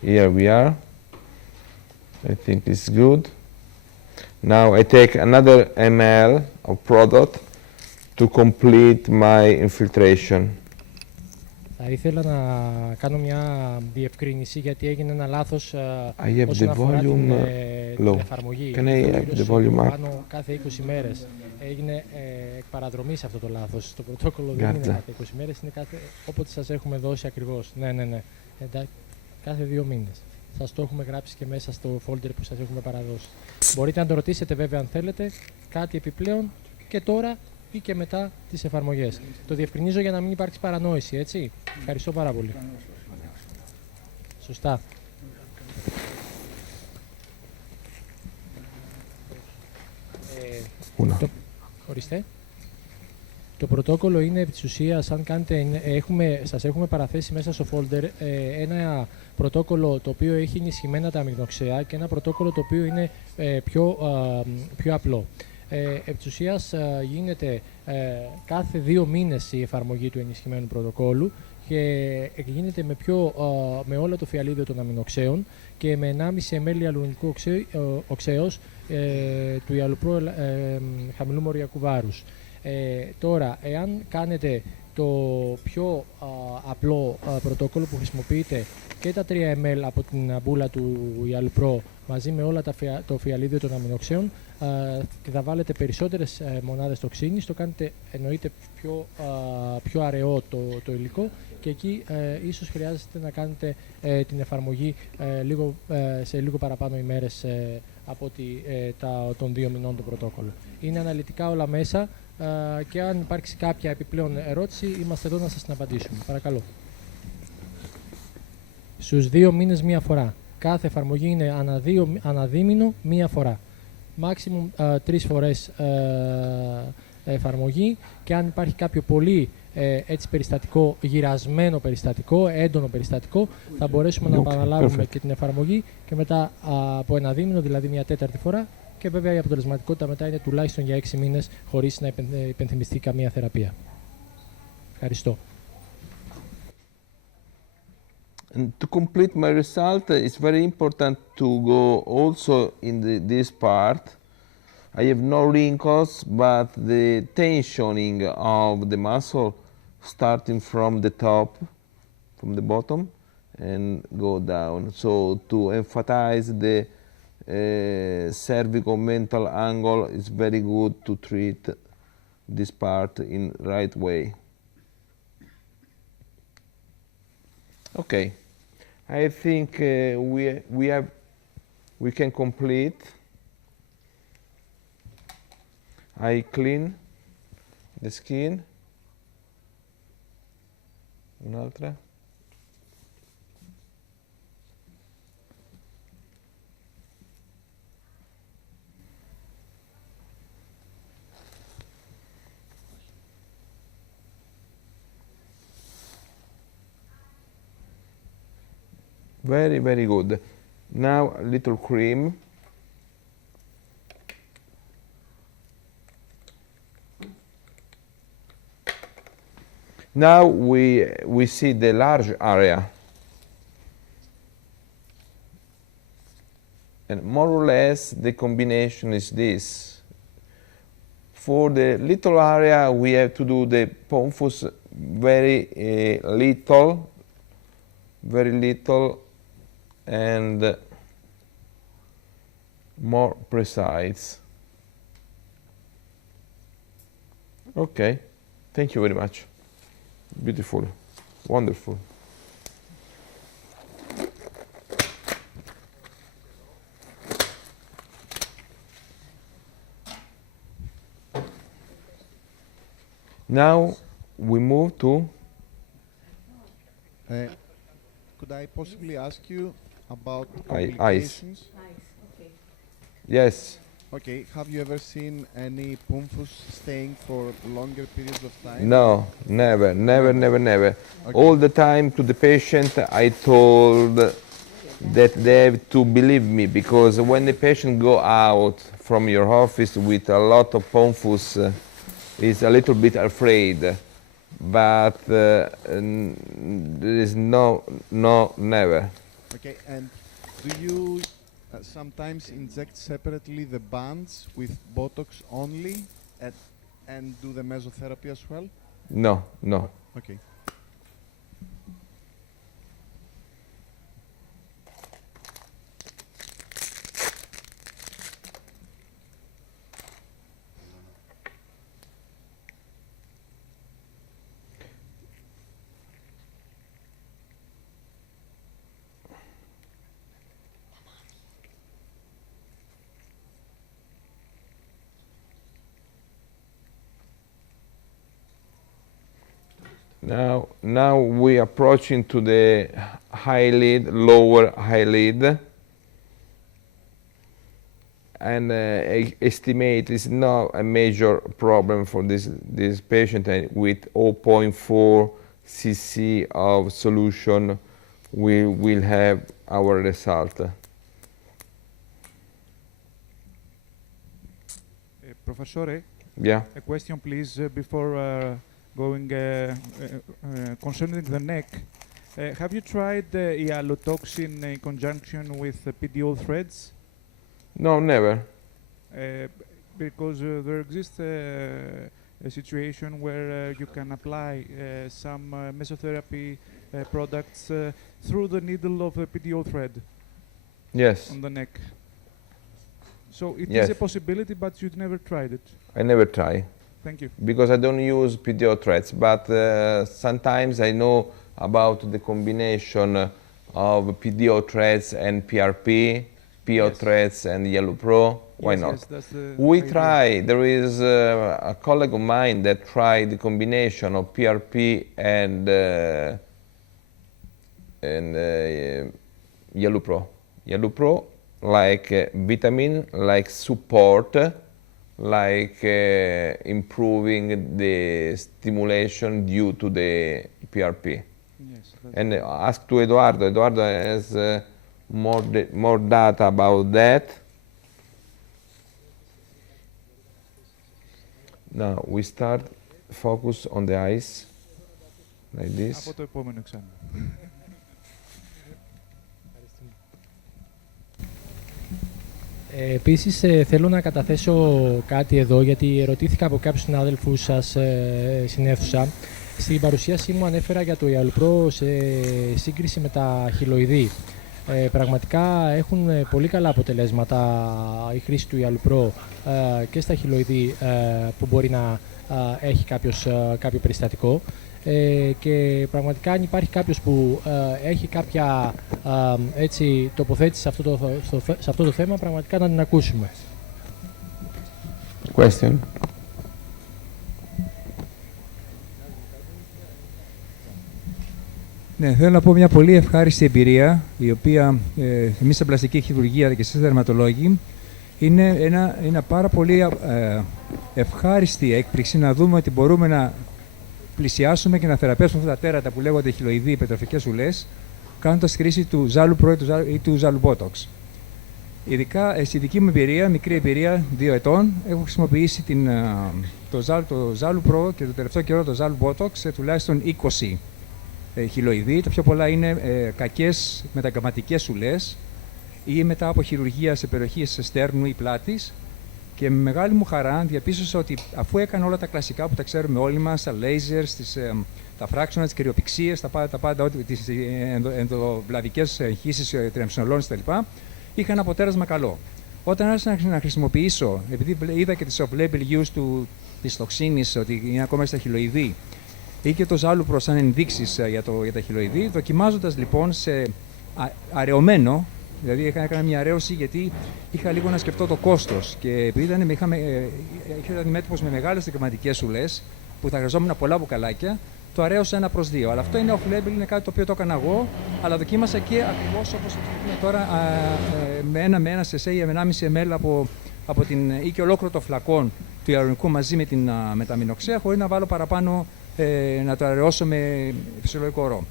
Here we are. I think it's good. Now I take another ml of product to complete my infiltration. Θα ήθελα να κάνω μια διευκρίνηση γιατί έγινε ένα λάθος have όσον the αφορά volume low. την εφαρμογή. Can I have the volume up? Πάνω κάθε 20 μέρες. Έγινε εκ παραδρομής αυτό το λάθος. Το πρωτόκολλο δεν είναι κάθε 20 μέρες, είναι όποτε σας έχουμε δώσει ακριβώς. Ναι. Κάθε 2 μήνες. Σας το έχουμε γράψει και μέσα στο folder που σας έχουμε παραδώσει. Μπορείτε να το ρωτήσετε βέβαια αν θέλετε κάτι επιπλέον και τώρα ή και μετά τις εφαρμογές. Το διευκρινίζω για να μην υπάρξει παρανόηση, έτσι. Ευχαριστώ πάρα πολύ. Σωστά. Ορίστε. Το πρωτόκολλο είναι επί της ουσίας, αν κάνετε, σας έχουμε παραθέσει μέσα στο folder ένα πρωτόκολλο το οποίο έχει ενισχυμένα τα αμιγνοξέα και ένα πρωτόκολλο το οποίο είναι πιο απλό. Επί της ουσίας γίνεται κάθε 2 μήνες η εφαρμογή του ενισχυμένου πρωτοκόλλου και γίνεται με όλο το φιαλίδιο των αμινοξέων και με 1,5 ml ιαλουρονικού οξέως του JALUPRO χαμηλού μοριακού βάρους. Τώρα, εάν κάνετε το πιο απλό πρωτόκολλο που χρησιμοποιείτε και τα 3 ml από την μπούλα του JALUPRO μαζί με όλα το φιαλίδιο των αμινοξέων και θα βάλετε περισσότερες μονάδες τοξίνης, το κάνετε εννοείται πιο αραιό το υλικό και εκεί ίσως χρειάζεται να κάνετε την εφαρμογή σε λίγο παραπάνω ημέρες από των 2 μηνών το πρωτόκολλο. Είναι αναλυτικά όλα μέσα και αν υπάρξει κάποια επιπλέον ερώτηση είμαστε εδώ να σας την απαντήσουμε. Παρακαλώ. Στους 2 μήνες μία φορά. Κάθε εφαρμογή είναι αναδίμηνο μία φορά. Maximum 3 φορές εφαρμογή και αν υπάρχει κάποιο πολύ έτσι περιστατικό, γυρασμένο περιστατικό, έντονο περιστατικό, θα μπορέσουμε να επαναλάβουμε και την εφαρμογή και μετά από ένα δίμηνο, δηλαδή μια 4η φορά και βέβαια η αποτελεσματικότητα μετά είναι τουλάχιστον για 6 μήνες χωρίς να υπενθυμιστεί καμία θεραπεία. Ευχαριστώ. And to complete my result, it's very important to go also in this part. I have no wrinkles, but the tensioning of the muscle starting from the top, from the bottom, and go down. So to emphasize the cervical-mental angle, it's very good to treat this part in right way. Okay. I think we can complete. I clean the skin. Un'altra. Very, very good. Now a little cream. Now we see the large area. And more or less the combination is this. For the little area we have to do the pomphus very little, and more precise. Okay, thank you very much. Beautiful, wonderful. Now we move to... Could I possibly ask you about Eyes. complications? Okay. Yes. Okay, have you ever seen any pumphus staying for longer periods of time? No, never. Okay. All the time to the patient I told that they have to believe me, because when the patient go out from your office with a lot of pomphus, is a little bit afraid, but there is never. Okay, and do you sometimes inject separately the bands with Botox only and do the mesotherapy as well? No. Okay. Now we approaching to the eyelid, lower eyelid, and estimate is not a major problem for this patient, and with 0.4 cc of solution we will have our result. Professor, Yeah. a question please before going concerning the neck. Have you tried hyalotoxin in conjunction with PDO threads? No, never. Because there exists a situation where you can apply some mesotherapy products through the needle of a PDO thread. Yes. On the neck. So it Yes. is a possibility, but you've never tried it. I never try. Thank you. Because I don't use PDO threads, but sometimes I know about the combination of PDO threads and PRP, PO threads and JALUPRO. Why not? Yes, that's the We idea. try. There is a colleague of mine that tried the combination of PRP and JALUPRO. JALUPRO, like vitamin, like support, like improving the stimulation due to the PRP. Yes, And ask to Eduardo. Eduardo has more data about that. Now we start focus on the eyes, like this. Από το επόμενο εξάμηνο. Επίσης, θέλω να καταθέσω κάτι εδώ, γιατί ερωτήθηκα από κάποιους συνάδελφους σας στην αίθουσα. Στην παρουσίασή μου ανέφερα για το JALUPRO σε σύγκριση με τα χυλοειδή. Πραγματικά έχουν πολύ καλά αποτελέσματα η χρήση του JALUPRO και στα χυλοειδή που μπορεί να έχει κάποιο περιστατικό. Και πραγματικά αν υπάρχει κάποιος που έχει κάποια τοποθέτηση σε αυτό το θέμα, πραγματικά να την ακούσουμε. Question. Ναι, θέλω να πω μια πολύ ευχάριστη εμπειρία, η οποία εμείς σε πλαστική χειρουργία και σε δερματολόγοι είναι ένα πάρα πολύ ευχάριστη έκπληξη να δούμε ότι μπορούμε να πλησιάσουμε και να θεραπεύσουμε αυτά τα τέρατα που λέγονται χυλοειδή υπερτροφικές ουλές κάνοντας χρήση του JALUPRO ή του JALUPOTOX. Ειδικά στη δική μου εμπειρία, μικρή εμπειρία 2 ετών, έχω χρησιμοποιήσει το JALUPRO και το τελευταίο καιρό το JALUPOTOX σε τουλάχιστον 20 χιλοειδή. Τα πιο πολλά είναι κακές μεταγκαματικές ουλές ή μετά από χειρουργία σε περιοχές στέρνου ή πλάτης. Και με μεγάλη μου χαρά διαπίστωσα ότι αφού έκανα όλα τα κλασικά που τα ξέρουμε όλοι μας, τα lasers, τα φράξονα, τις κυριοπηξίες, τα πάντα, τις ενδοβλαδικές εγχύσεις τριαμψινολών κτλ., είχα ένα αποτέλεσμα καλό. Όταν άρχισα να χρησιμοποιήσω, επειδή είδα και τις off-label use της τοξίνης ότι είναι ακόμα στα χιλοειδή, ή και το JALUPRO σαν ενδείξεις για τα χιλοειδή, δοκιμάζοντας λοιπόν σε αραιωμένο, δηλαδή έκανα μια αραίωση γιατί είχα λίγο να σκεφτώ το κόστος και επειδή είχα αντιμέτωπος με μεγάλες δικαιωματικές ουλές που θα χρειαζόμουν πολλά μπουκαλάκια, το αραίωσα 1/2. Αλλά αυτό είναι off-label, είναι κάτι το οποίο το έκανα εγώ, αλλά δοκίμασα και ακριβώς όπως το βλέπουμε τώρα με ένα σεσέ ή 1,5 ml ή και ολόκληρο το φλακόν του ιαλουρονικού μαζί με τα μινοξέα, χωρίς να βάλω παραπάνω να το αραιώσω με φυσιολογικό ρο.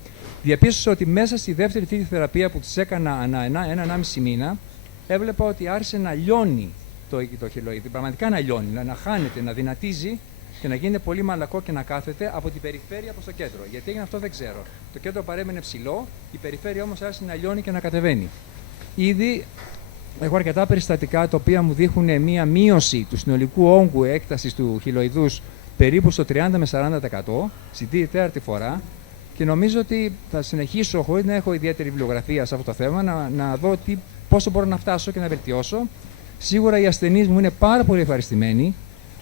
Διαπίστωσα ότι μέσα στη δεύτερη τρίτη θεραπεία που της έκανα ανά 1,5 μήνα, έβλεπα ότι άρχισε να λιώνει το χιλοειδή, πραγματικά να λιώνει, να χάνεται, να δυνατίζει και να γίνεται πολύ μαλακό και να κάθεται από την περιφέρεια προς το κέντρο. Γιατί έγινε αυτό δεν ξέρω. Το κέντρο παρέμενε ψηλό, η περιφέρεια όμως άρχισε να λιώνει και να κατεβαίνει. Ήδη έχω αρκετά περιστατικά τα οποία μου δείχνουν μία μείωση του συνολικού όγκου έκτασης του χιλοειδούς περίπου στο 30 με 40% στην τέταρτη φορά. Και νομίζω ότι θα συνεχίσω, χωρίς να έχω ιδιαίτερη βιβλιογραφία σε αυτό το θέμα, να δω πόσο μπορώ να φτάσω και να βελτιώσω. Σίγουρα οι ασθενείς μου είναι πάρα πολύ ευχαριστημένοι.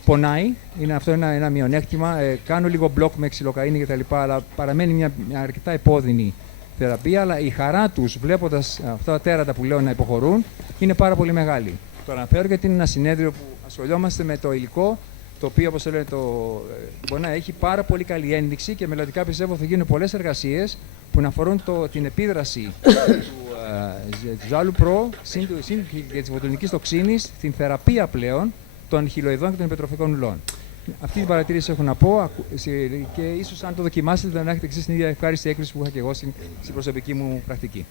Πονάει, αυτό είναι ένα μειονέκτημα. Κάνω λίγο μπλοκ με ξυλοκαΐνη κτλ. Αλλά παραμένει μια αρκετά επώδυνη θεραπεία. Αλλά η χαρά τους βλέποντας αυτά τα τέρατα που λέω να υποχωρούν είναι πάρα πολύ μεγάλη. Το αναφέρω γιατί είναι ένα συνέδριο που ασχολιόμαστε με το υλικό, το οποίο, όπως λένε, μπορεί να έχει πάρα πολύ καλή ένδειξη και μελλοντικά πιστεύω θα γίνουν πολλές εργασίες που να αφορούν την επίδραση του JALUPRO και της βοτανικής τοξίνης στην θεραπεία πλέον των χιλοειδών και των υπερτροφικών ουλών. Αυτή την παρατήρηση έχω να πω και ίσως αν το δοκιμάσετε να έχετε εξής την ίδια ευχάριστη έκκληση που είχα και εγώ στην προσωπική μου πρακτική.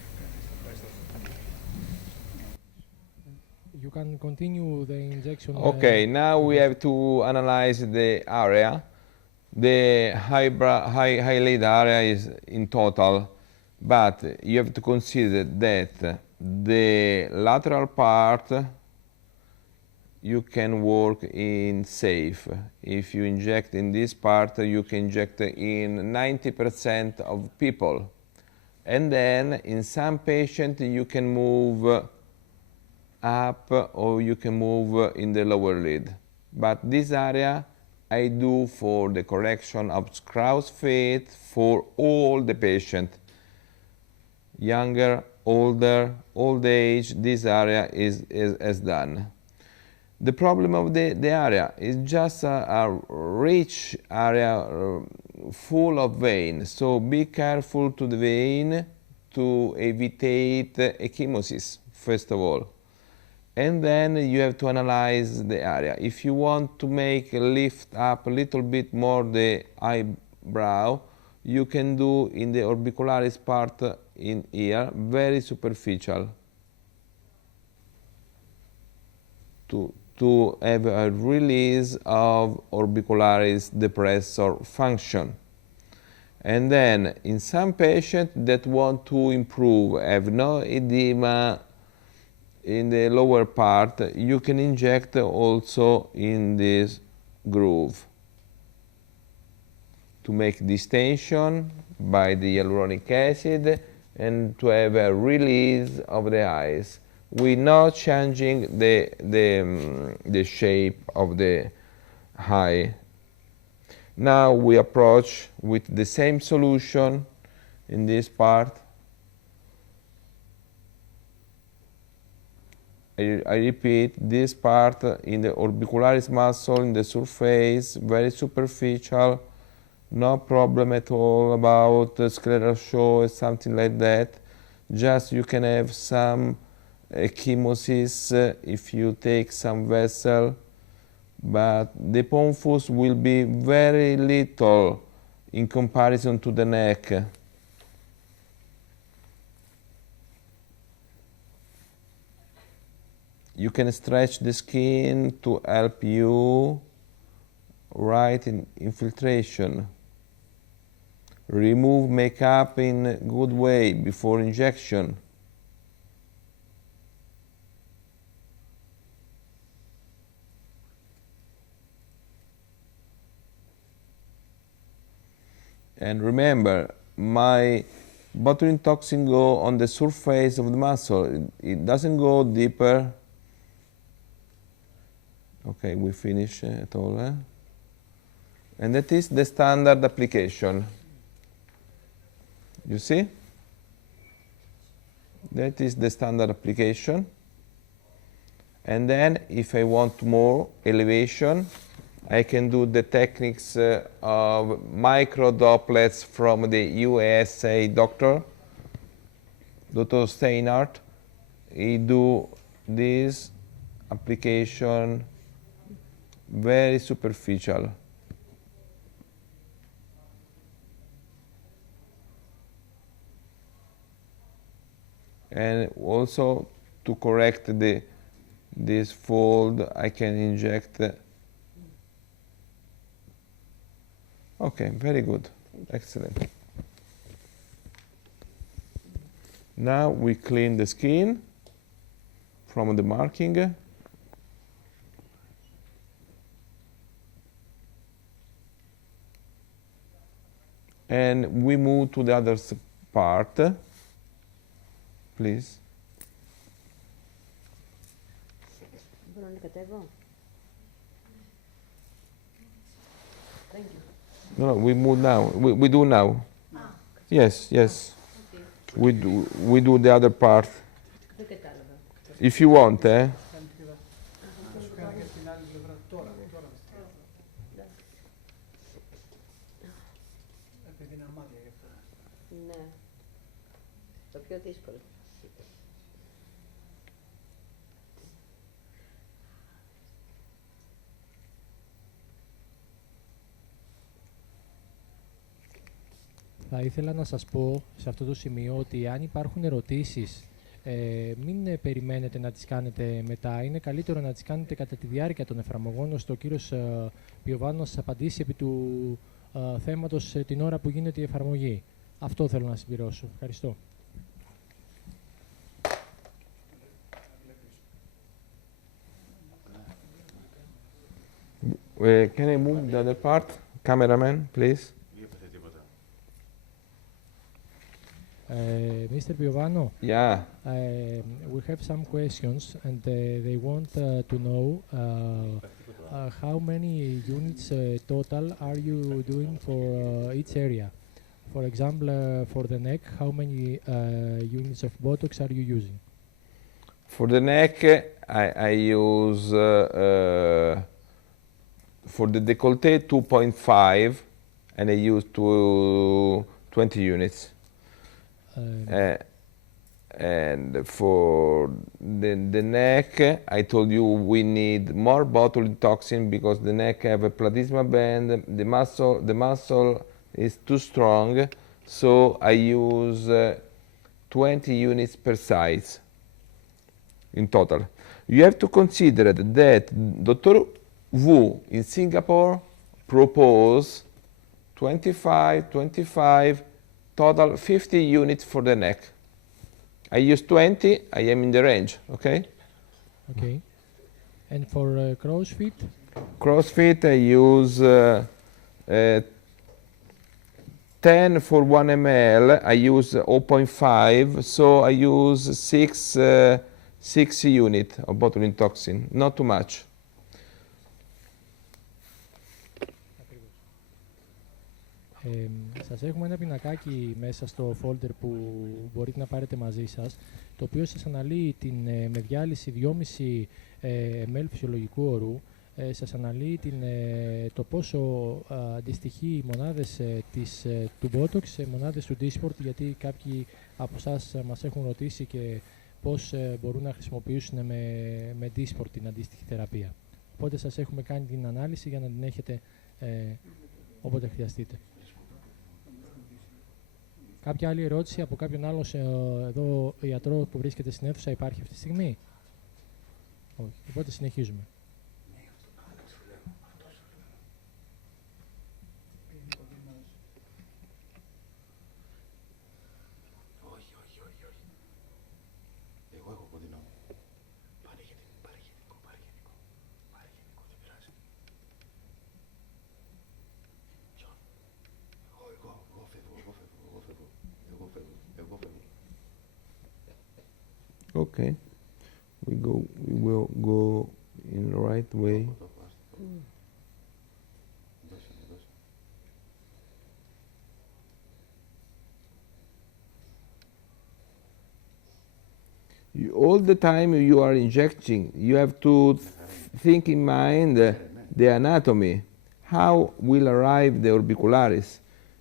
You can continue the injection. Okay, now we have to analyze the area. The eyelid area is in total, but you have to consider that the lateral part you can work in safe. If you inject in this part, you can inject in 90% of people. And then in some patients you can move up or you can move in the lower lid. But this area I do for the correction of crow's feet for all the patients. Younger, older, old age, this area is done. The problem of the area is just a rich area full of veins, so be careful to the vein to evitate ecchymosis, first of all. And then you have to analyze the area. If you want to lift up a little bit more the eyebrow, you can do in the orbicularis part in here, very superficial, to have a release of orbicularis depressor function. And then in some patients that want to improve, have no edema in the lower part, you can inject also in this groove to make distension by the hyaluronic acid and to have a release of the eyes. We're not changing the shape of the eye. Now we approach with the same solution in this part. I repeat, this part in the orbicularis muscle, in the surface, very superficial, no problem at all about scleral show or something like that. Just you can have some ecchymosis if you take some vessel, but the pons will be very little in comparison to the neck. You can stretch the skin to help you right in infiltration. Remove makeup in a good way before injection. And remember, my botulinum toxin go on the surface of the muscle. It doesn't go deeper. Okay, we finish at all. And that is the standard application. You see? That is the standard application. And then, if I want more elevation, I can do the techniques of micro droplets from the USA doctor, Dr. Steinhardt. He do this application very superficial. And also to correct this fold, I can inject. Okay, very good, excellent. Now we clean the skin from the marking. And we move to the other part, please. No, we move now. We do now. Yes, yes. Okay. We do the other part. If you want, eh? Θα ήθελα να σας πω σε αυτό το σημείο ότι αν υπάρχουν ερωτήσεις, μην περιμένετε να τις κάνετε μετά. Είναι καλύτερο να τις κάνετε κατά τη διάρκεια των εφαρμογών, ώστε ο κύριος Πιοβάνο να σας απαντήσει επί του θέματος την ώρα που γίνεται η εφαρμογή. Αυτό θέλω να συμπληρώσω. Ευχαριστώ. Can I move the other part? Cameraman, please. Mr. Piovano, yeah. We have some questions, and they want to know how many units total are you doing for each area? For example, for the neck, how many units of Botox are you using? For the neck, I use, for the décolleté, 2.5, and I use 20 units. And for the neck, I told you we need more botulinum toxin because the neck have a platysma band. The muscle is too strong, so I use 20 units per size in total. You have to consider that Dr. Wu in Singapore proposed 25, total 50 units for the neck. I use 20, I am in the range, okay? Okay. And for CrossFit? CrossFit, I use 10 for 1 ml, I use 0.5, so I use 6 units of botulinum toxin, not too much. Σας έχουμε ένα πινακάκι μέσα στο folder που μπορείτε να πάρετε μαζί σας, το οποίο σας αναλύει με διάλυση 2,5 ml φυσιολογικού ορού, σας αναλύει το πόσο αντιστοιχεί οι μονάδες του Botox σε μονάδες του Dysport, γιατί κάποιοι από εσάς μας έχουν ρωτήσει και πώς μπορούν να χρησιμοποιήσουν με Dysport την αντίστοιχη θεραπεία. Οπότε σας έχουμε κάνει την ανάλυση για να την έχετε όποτε χρειαστείτε. Κάποια άλλη ερώτηση από κάποιον άλλο εδώ ιατρό που βρίσκεται στην αίθουσα υπάρχει αυτή τη στιγμή? Όχι. Οπότε συνεχίζουμε. Okay, we will go in the right way. All the time you are injecting, you have to think in mind the anatomy. How will arrive the orbicularis?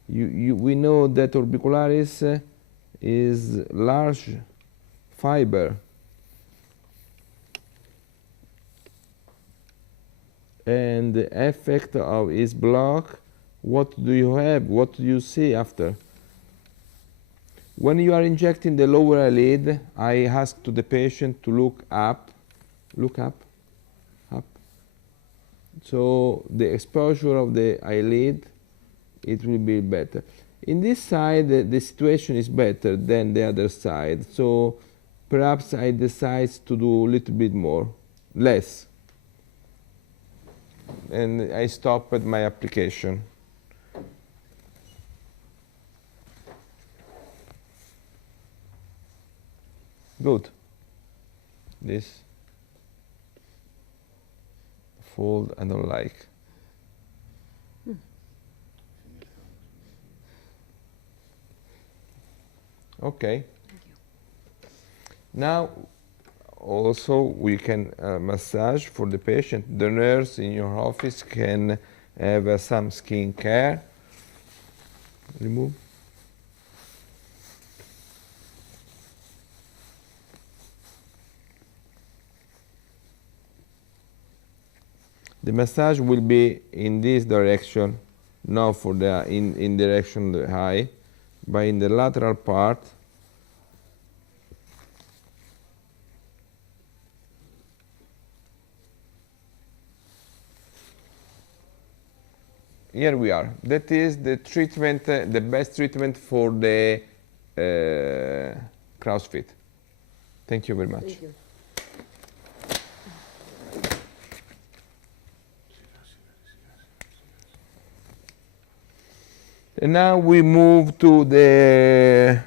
We know that orbicularis is large fiber, and the effect of its block, what do you have? What do you see after? When you are injecting the lower eyelid, I ask to the patient to look up, up. So the exposure of the eyelid, it will be better. In this side, the situation is better than the other side. So perhaps I decide to do a little bit more, less. And I stop at my application. Good. This fold I don't like. Okay. Now also we can massage for the patient. The nurse in your office can have some skin care. Remove. The massage will be in this direction, not for the in direction the eye, but in the lateral part. Here we are. That is the treatment, the best treatment for the CrossFit. Thank you very much. Thank you. And now we move to the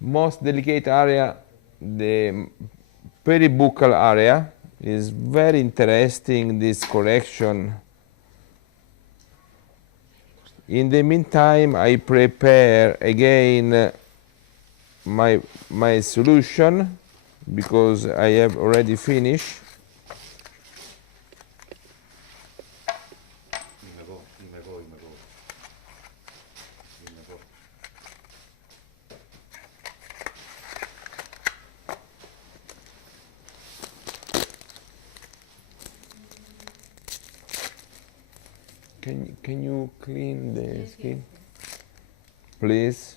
most delicate area, the peribucal area. Is very interesting, this correction. In the meantime, I prepare again my solution, because I have already finished. Can you clean the skin, please?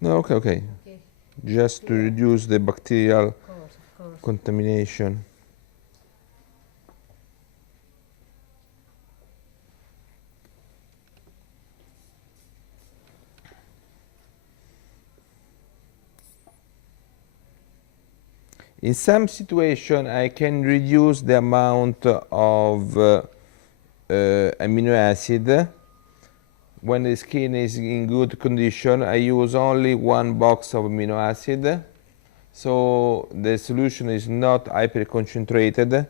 No, okay. Okay. Just to reduce the bacterial Of course. contamination. In some situation, I can reduce the amount of amino acid. When the skin is in good condition, I use only 1 box of amino acid. So the solution is not hyperconcentrated,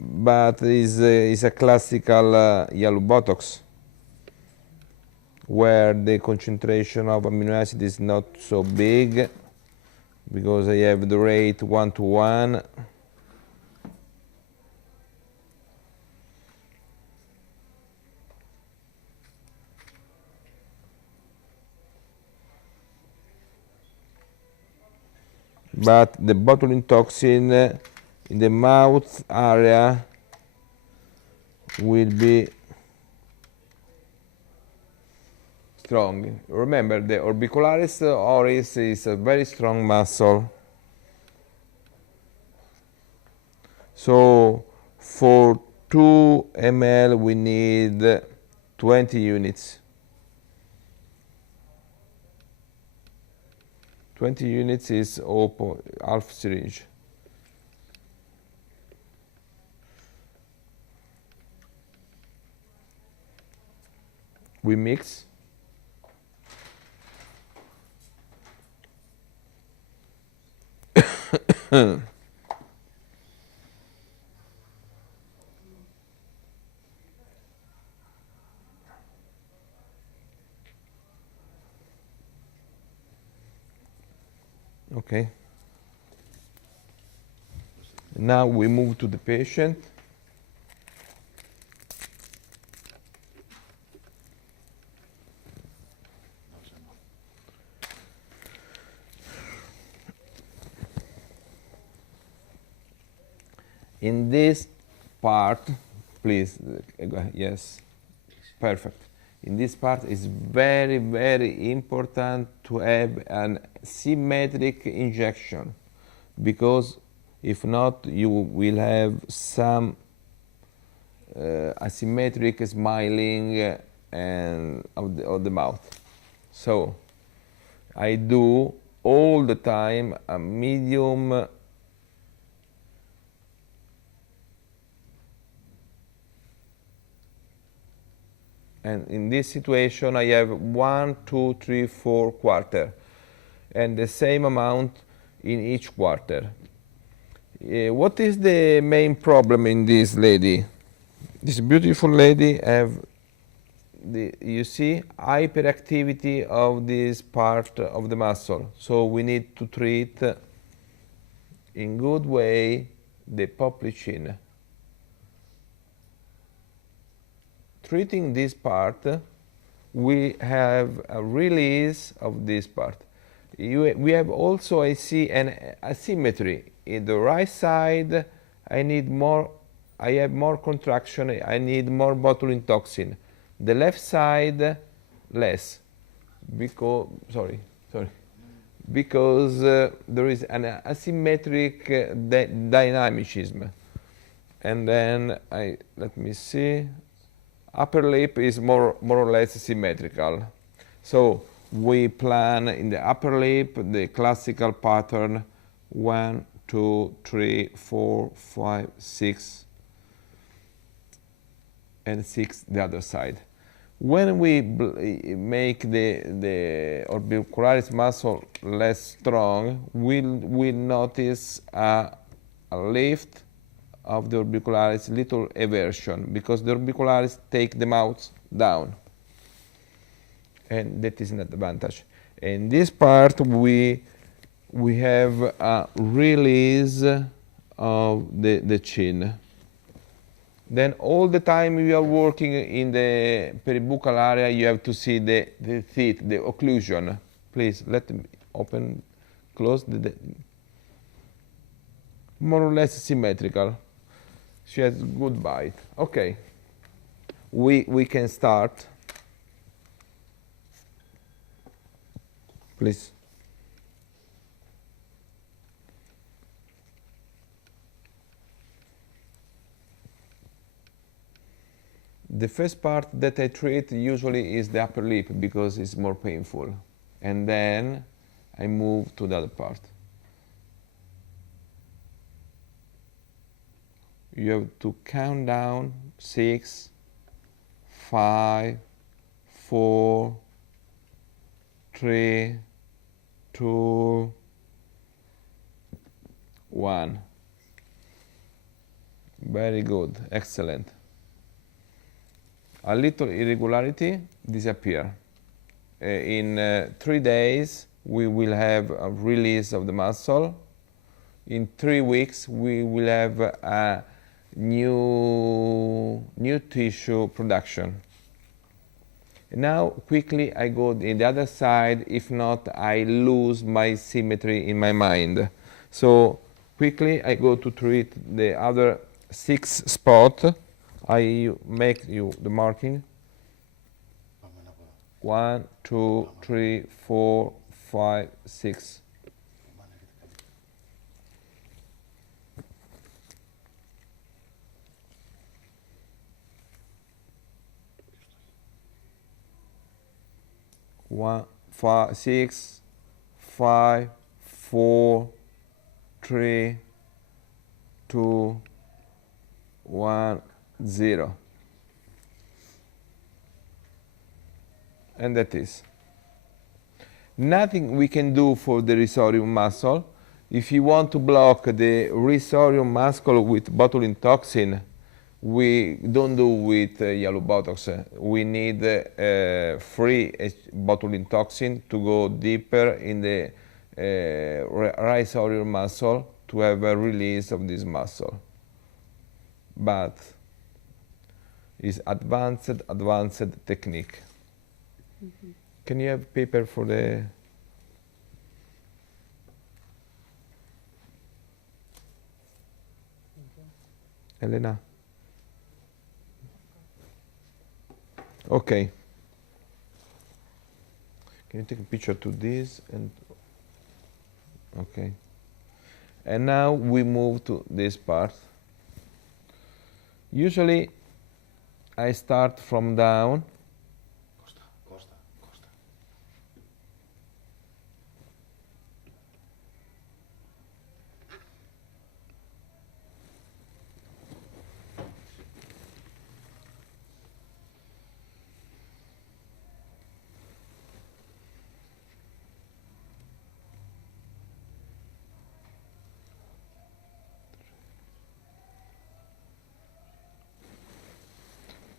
but is a classical JALUPRO, where the concentration of amino acid is not so big, because I have the rate 1:1. But the botulinum toxin in the mouth area will be strong. Remember, the orbicularis oris is a very strong muscle. So for 2 ml we need 20 units. 20 units is half syringe. We mix. Okay. Now we move to the patient. In this part, please, yes, perfect. In this part, it's very, very important to have an symmetric injection, because if not, you will have some asymmetric smiling and of the mouth. So I do all the time a medium and in this situation I have 1, 2, 3, 4 quarter, and the same amount in each quarter. What is the main problem in this lady? This beautiful lady have you see hyperactivity of this part of the muscle, so we need to treat in good way the popliteal chin. Treating this part, we have a release of this part. We have also, I see, an asymmetry. In the right side, I have more contraction, I need more botulinum toxin. The left side, less, because, because there is an asymmetric dynamicism. And then, let me see, upper lip is more or less symmetrical. So we plan in the upper lip the classical pattern 1, 2, 3, 4, 5, 6, and 6 the other side. When we make the orbicularis muscle less strong, we'll notice a lift of the orbicularis, little eversion, because the orbicularis take the mouth down, and that is an advantage. In this part, we have a release of the chin. Then all the time you are working in the peribucal area, you have to see the teeth, the occlusion. Please let me open, close more or less symmetrical. She has good bite. Okay, we can start. Please. The first part that I treat usually is the upper lip, because it's more painful. And then I move to the other part. You have to count down 6, 5, 4, 3, 2, 1. Very good, excellent. A little irregularity disappear. In 3 days, we will have a release of the muscle. In 3 weeks, we will have a new tissue production. Now, quickly, I go in the other side. If not, I lose my symmetry in my mind. So, quickly, I go to treat the other 6 spots. I make you the marking. 1, 2, 3, 4, 5, 6. One, 5, 6, 5, 4, 3, 2, 1, 0. And that is. Nothing we can do for the risorium muscle. If you want to block the risorium muscle with botulinum toxin, we don't do with JALUPRO. We need free botulinum toxin to go deeper in the risorium muscle to have a release of this muscle. But it's advanced technique. Mm-hmm. Can you have paper for the... Elena? Okay. Can you take a picture to this? And okay. And now we move to this part. Usually I start from down. Costa.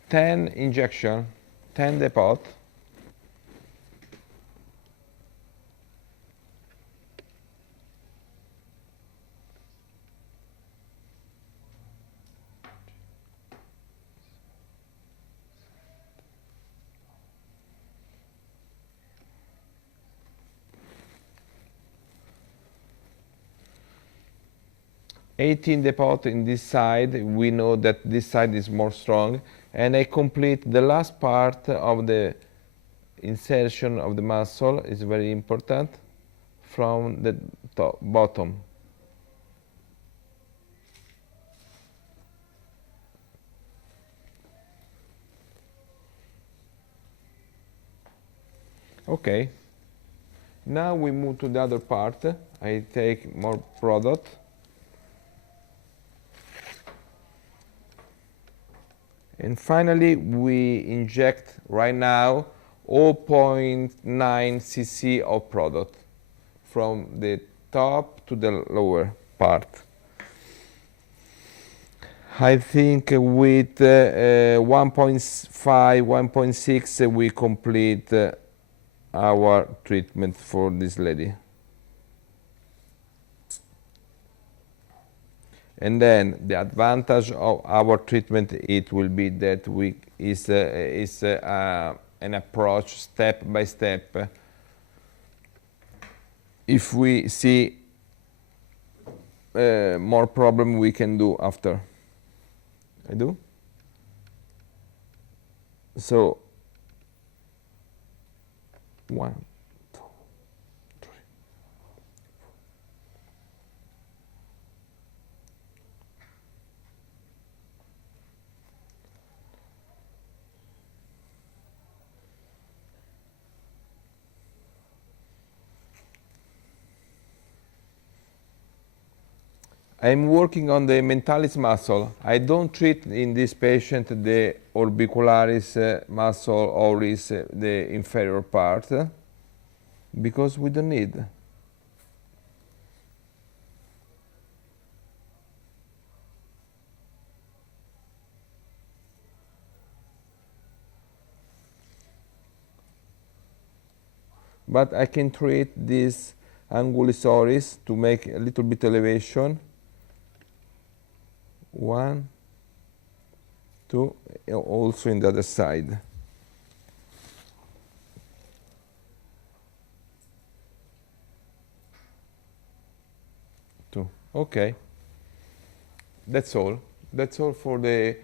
10 injection, 10 depot. $18 depot in this side. We know that this side is more strong. And I complete the last part of the insertion of the muscle, is very important, from the top, bottom. Okay. Now we move to the other part. I take more product. And finally, we inject right now 0.9 cc of product from the top to the lower part. I think with 1.5, 1.6 we complete our treatment for this lady. And then the advantage of our treatment, it will be that we is an approach step by step. If we see more problem, we can do after. I do. So 1, 2, 3. I'm working on the mentalis muscle. I don't treat in this patient the orbicularis muscle or is the inferior part because we don't need. but I can treat this angulosaurus to make a little bit elevation. 1, 2, also in the other side. Okay, that's all. That's all for the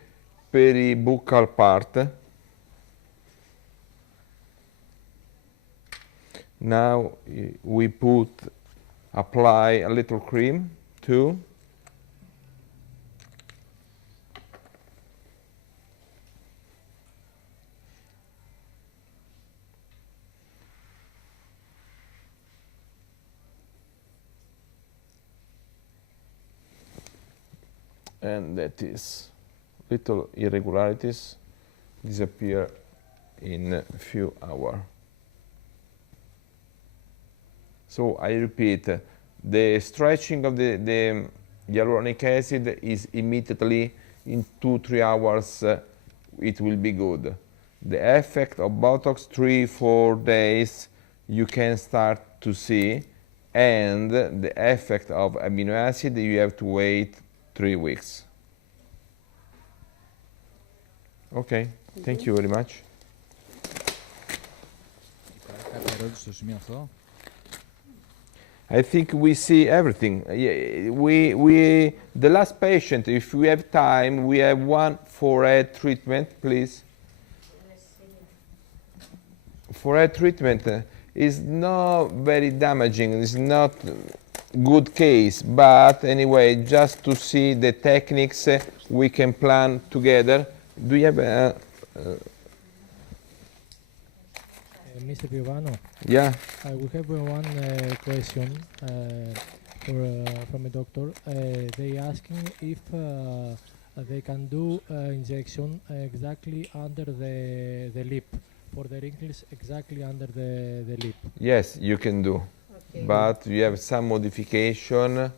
peribucal part. Now we apply a little cream too. And that is little irregularities disappear in a few hours. So I repeat, the stretching of the hyaluronic acid is immediately in 2-3 hours, it will be good. The effect of Botox 3-4 days you can start to see, and the effect of amino acid you have to wait 3 weeks. Okay, thank you very much. I think we see everything. The last patient, if we have time, we have one forehead treatment, please. Forehead treatment is not very damaging. It's not good case, but anyway, just to see the techniques we can plan together. Do you have Mr. Piovano? Yeah. We have one question from a doctor. They asking if they can do injection exactly under the lip, for the wrinkles exactly under the lip. Yes, you can do, okay. But you have some modification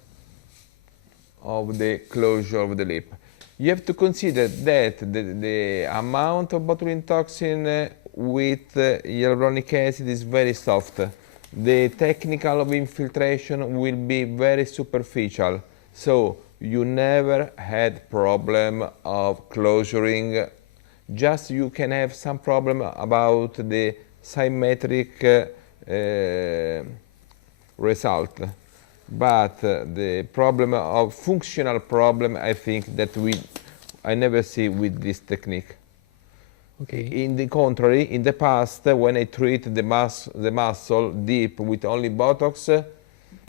of the closure of the lip. You have to consider that the amount of botulinum toxin with hyaluronic acid is very soft. The technical of infiltration will be very superficial, so you never had problem of closuring. Just you can have some problem about the symmetric result, but the problem of functional problem, I think that I never see with this technique. Okay. In the contrary, in the past, when I treat the muscle deep with only Botox,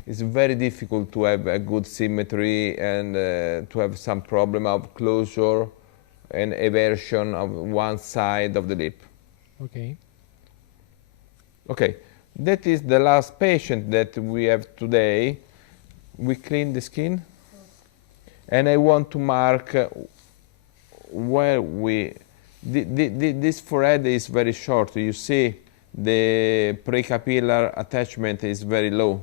it's very difficult to have a good symmetry and to have some problem of closure and eversion of one side of the lip. Okay. Okay, that is the last patient that we have today. We clean the skin, and I want to mark where this forehead is very short. You see the precapillar attachment is very low.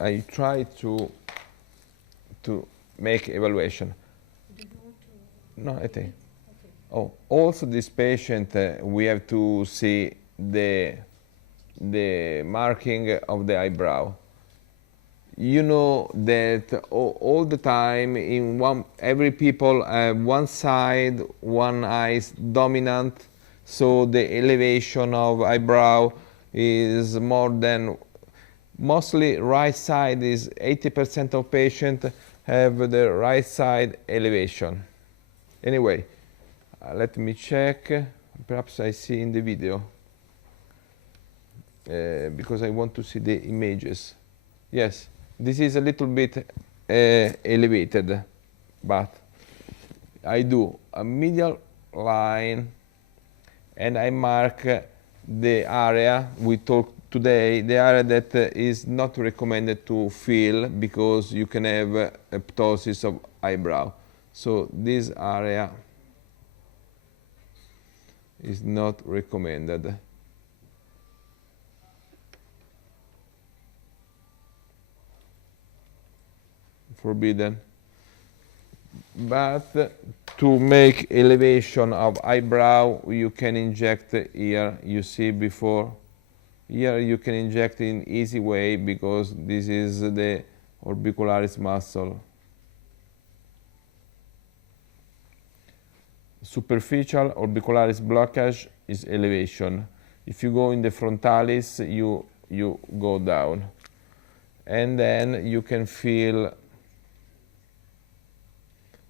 I try to make evaluation. No, I think. Okay. Oh, also this patient, we have to see the marking of the eyebrow. You know that all the time every people have one side, one eye is dominant, so the elevation of eyebrow is more than. Mostly right side is 80% of patients have the right side elevation. Anyway, let me check. Perhaps I see in the video because I want to see the images. Yes, this is a little bit elevated, but I do a medial line and I mark the area we talked today, the area that is not recommended to fill because you can have ptosis of eyebrow. So this area is not recommended. Forbidden. But to make elevation of eyebrow, you can inject here. You see before. Here you can inject in easy way because this is the orbicularis muscle. Superficial orbicularis blockage is elevation. If you go in the frontalis, you go down. And then you can feel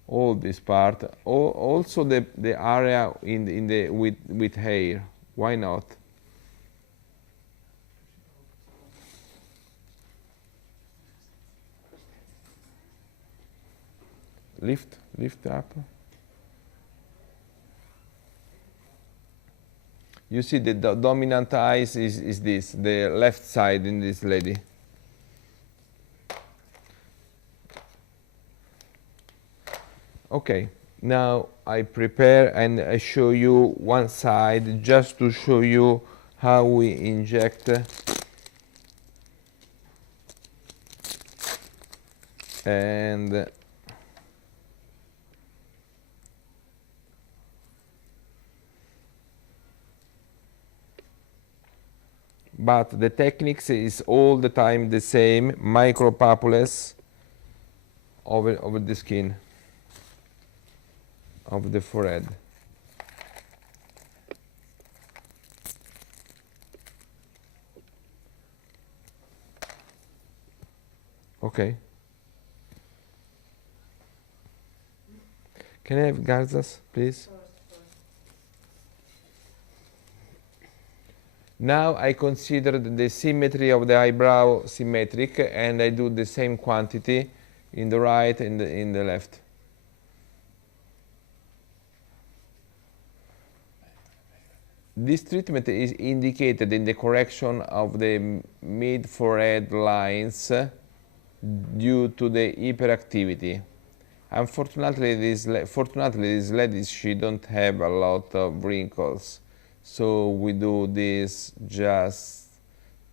all this part. Also the area in the with hair. Why not? Lift up. You see the dominant eyes is this, the left side in this lady. Okay, now I prepare and I show you one side just to show you how we inject and but the techniques is all the time the same, micropapules over the skin of the forehead. Okay. Can I have Garzas, please? Now I consider the symmetry of the eyebrow symmetric, and I do the same quantity in the right and in the left. This treatment is indicated in the correction of the mid-forehead lines due to the hyperactivity. Unfortunately, this lady, she don't have a lot of wrinkles, so we do this just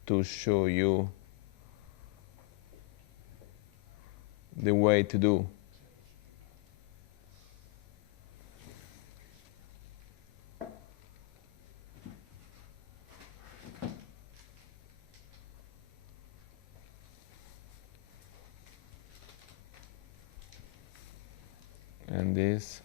to show you the way to do. And this.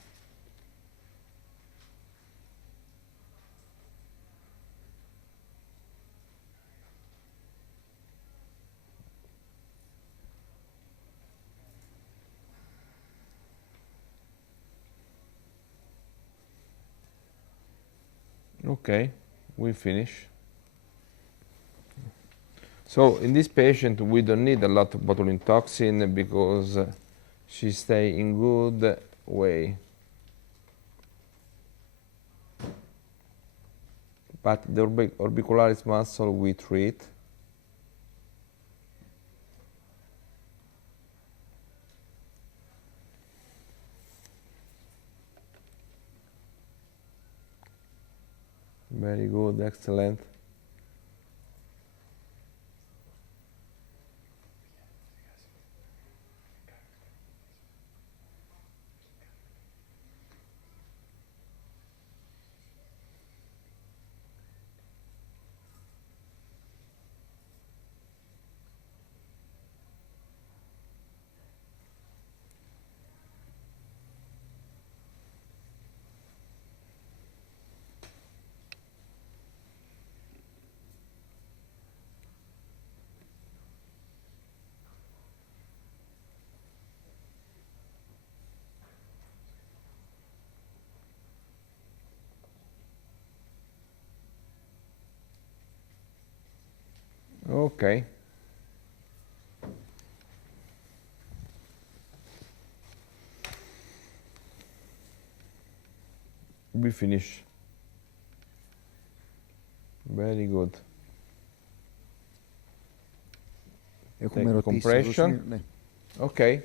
Okay, we finish. So in this patient, we don't need a lot of botulinum toxin because she stay in good way. But the orbicularis muscle we treat. Very good, excellent. Okay. We finish. Very good. Έχουμε Take ερωτήσεις. compression. Ναι. Okay.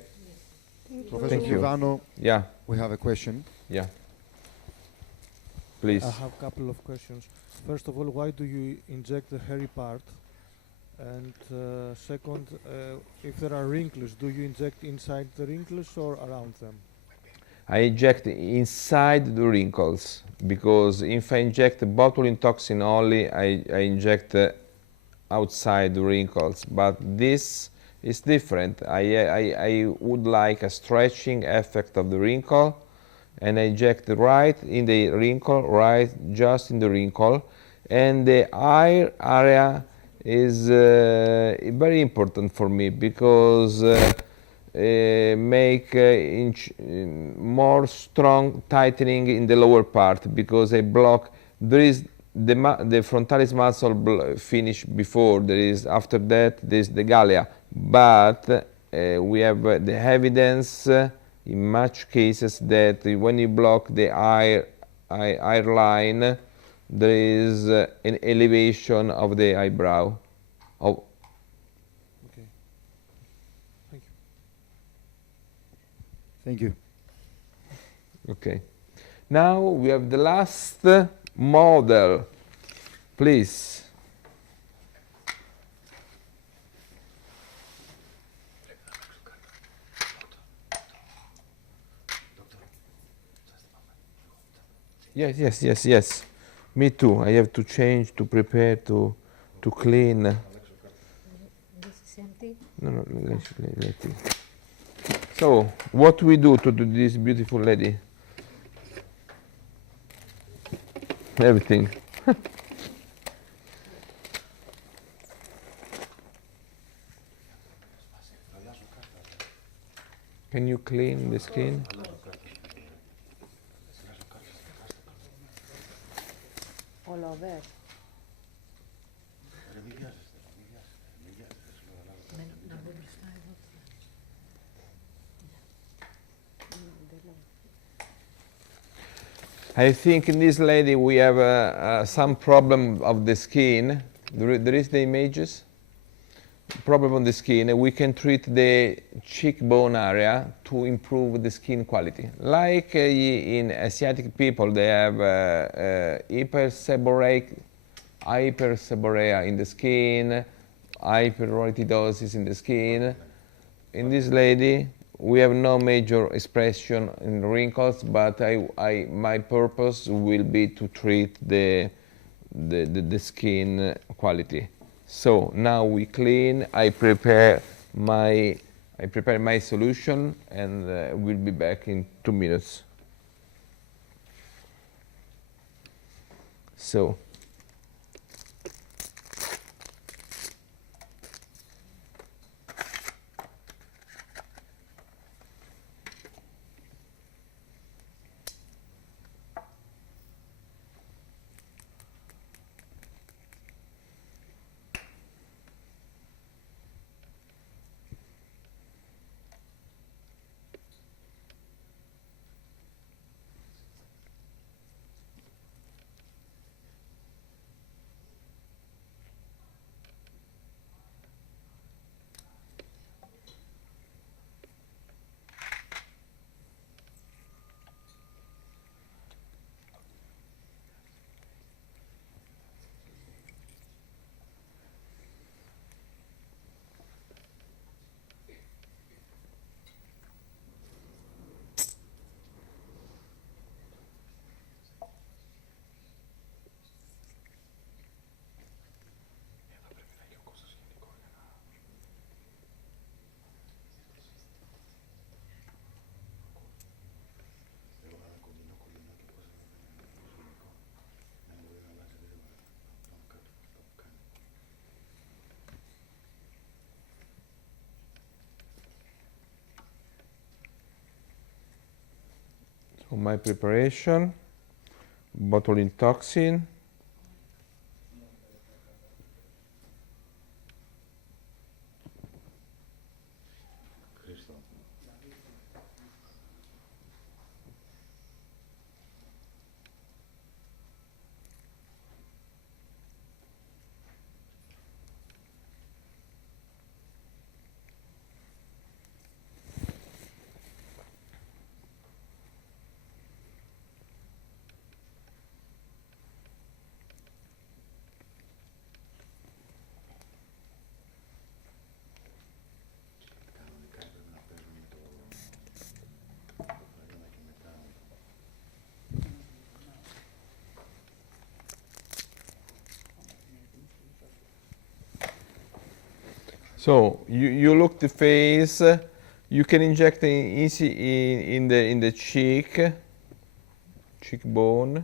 Professor Thank you. Piovano, Yeah. we have a question. Yeah. Please. I have a couple of questions. First of all, why do you inject the hairy part? And second, if there are wrinkles, do you inject inside the wrinkles or around them? I inject inside the wrinkles, because if I inject botulinum toxin only, I inject outside the wrinkles. But this is different. I would like a stretching effect of the wrinkle, and I inject right in the wrinkle, right just in the wrinkle. And the eye area is very important for me, because make more strong tightening in the lower part, because I block. There is the frontalis muscle finish before, there is after that there is the galea, but we have the evidence in much cases that when you block the eye line, there is an elevation of the eyebrow. Okay. Thank you. Thank you. Okay. Now we have the last model. Please. Yes. Me too. I have to change, to prepare, to clean. This is empty. No, let it. So, what we do to this beautiful lady? Everything. Can you clean the skin? All over. I think in this lady we have some problem of the skin. There is the images. Problem on the skin. We can treat the cheekbone area to improve the skin quality. Like in Asiatic people, they have hyperseborrhea in the skin, hyperoretidosis in the skin. In this lady, we have no major expression in wrinkles, but my purpose will be to treat the skin quality. So now we clean. I prepare my solution, and we'll be back in 2 minutes. So. So my preparation, botulinum toxin, So you look the face. You can inject easy in the cheekbone.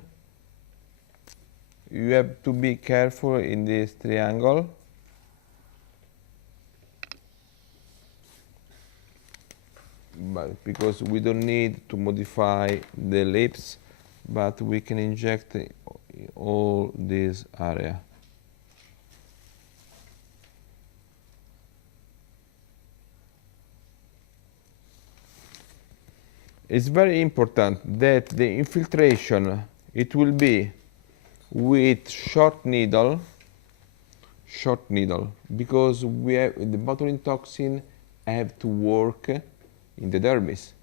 You have to be careful in this triangle. But because we don't need to modify the lips, but we can inject all this area. It's very important that the infiltration, it will be with short needle, because we have the botulinum toxin have to work in the dermis.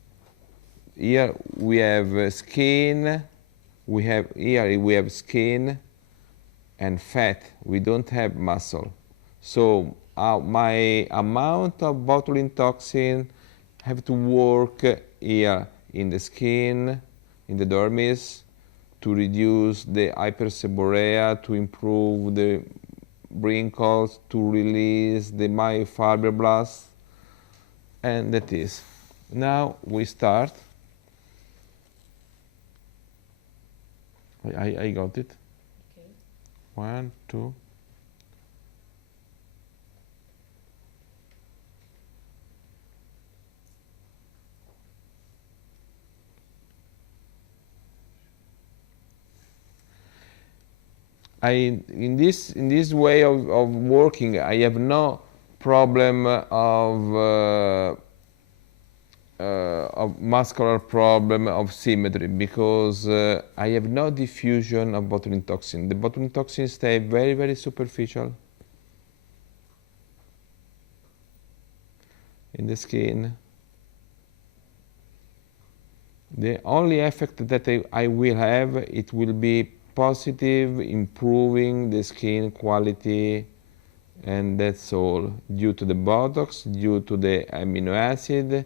Here we have skin, here we have skin and fat. We don't have muscle. So my amount of botulinum toxin have to work here in the skin, in the dermis, to reduce the hyperseborrhea, to improve the wrinkles, to release the myofibroblasts, and that is. Now we start. I got it. Okay. 1, 2. In this way of working, I have no problem of muscular problem of symmetry, because I have no diffusion of botulinum toxin. The botulinum toxin stay very, very superficial in the skin. The only effect that I will have, it will be positive, improving the skin quality, and that's all, due to the Botox, due to the amino acid,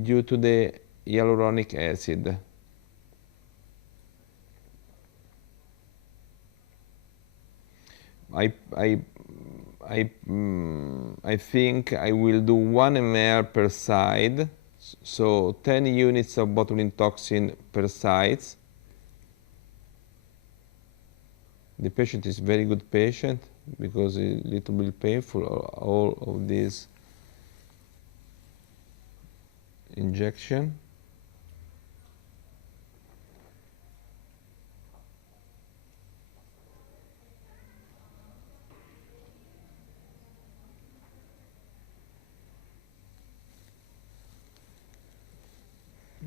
due to the hyaluronic acid. I think I will do 1 ml per side, so 10 units of botulinum toxin per side. The patient is very good patient, because it's a little bit painful, all of this injection.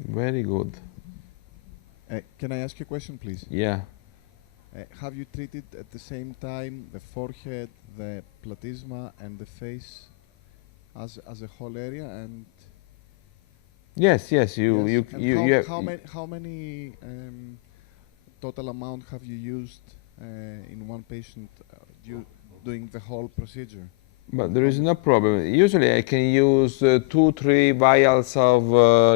Very good. Can I ask you a question, please? Yeah. Have you treated at the same time the forehead, the platysma, and the face as a whole area? And yes. How many total amount have you used in one patient doing the whole procedure? But there is no problem. Usually I can use 2-3 vials of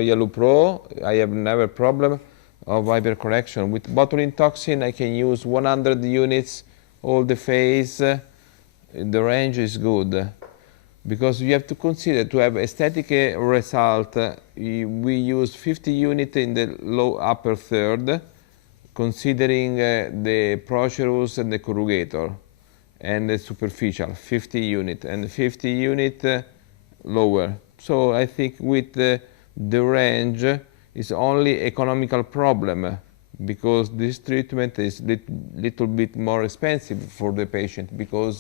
JALUPRO. I have never problem of hypercorrection. With botulinum toxin I can use 100 units all the face. The range is good, because you have to consider, to have aesthetic result, we use 50 units in the low upper third, considering the procerus and the corrugator, and the superficial 50 unit, and 50 unit lower. So I think with the range is only economical problem, because this treatment is little bit more expensive for the patient, because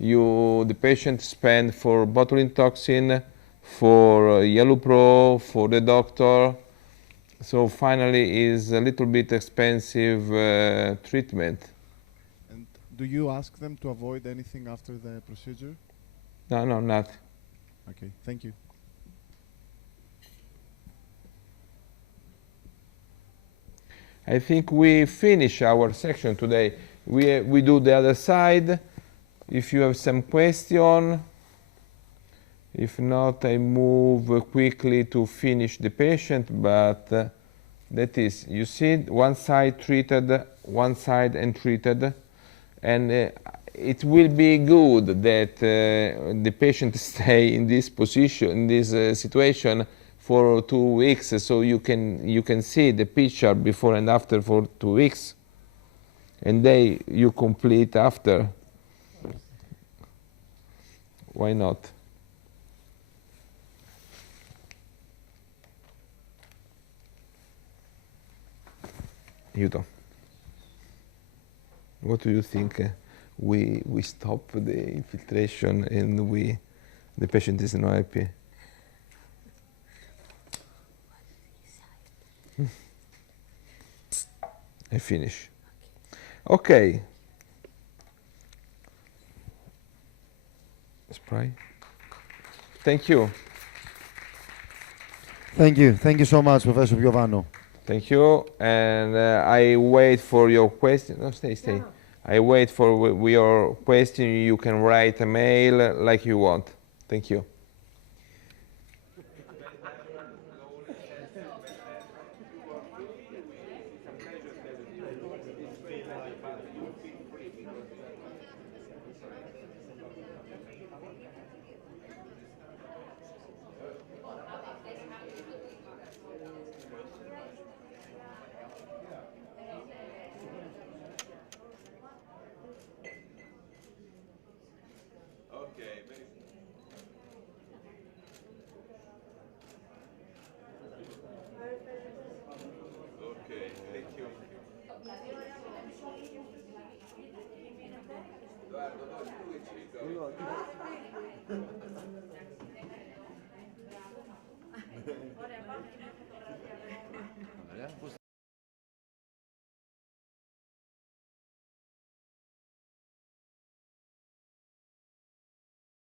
the patient spend for botulinum toxin, for JALUPRO, for the doctor. So finally is a little bit expensive treatment. And do you ask them to avoid anything after the procedure? No, not. Okay, thank you. I think we finish our section today. We do the other side. If you have some question, if not, I move quickly to finish the patient, but that is, you see, one side treated, one side untreated, and it will be good that the patient stay in this position, in this situation for 2 weeks, so you can see the picture before and after for 2 weeks, and then you complete after. Why not? Aiuto. What do you think? We stop the infiltration and the patient is not happy. I finish. Okay. Spray. Thank you. Thank you. Thank you so much, Professor Piovano. Thank you. And I wait for your question. No, stay. No. I wait for your question. You can write a mail like you want. Thank you. Thank you.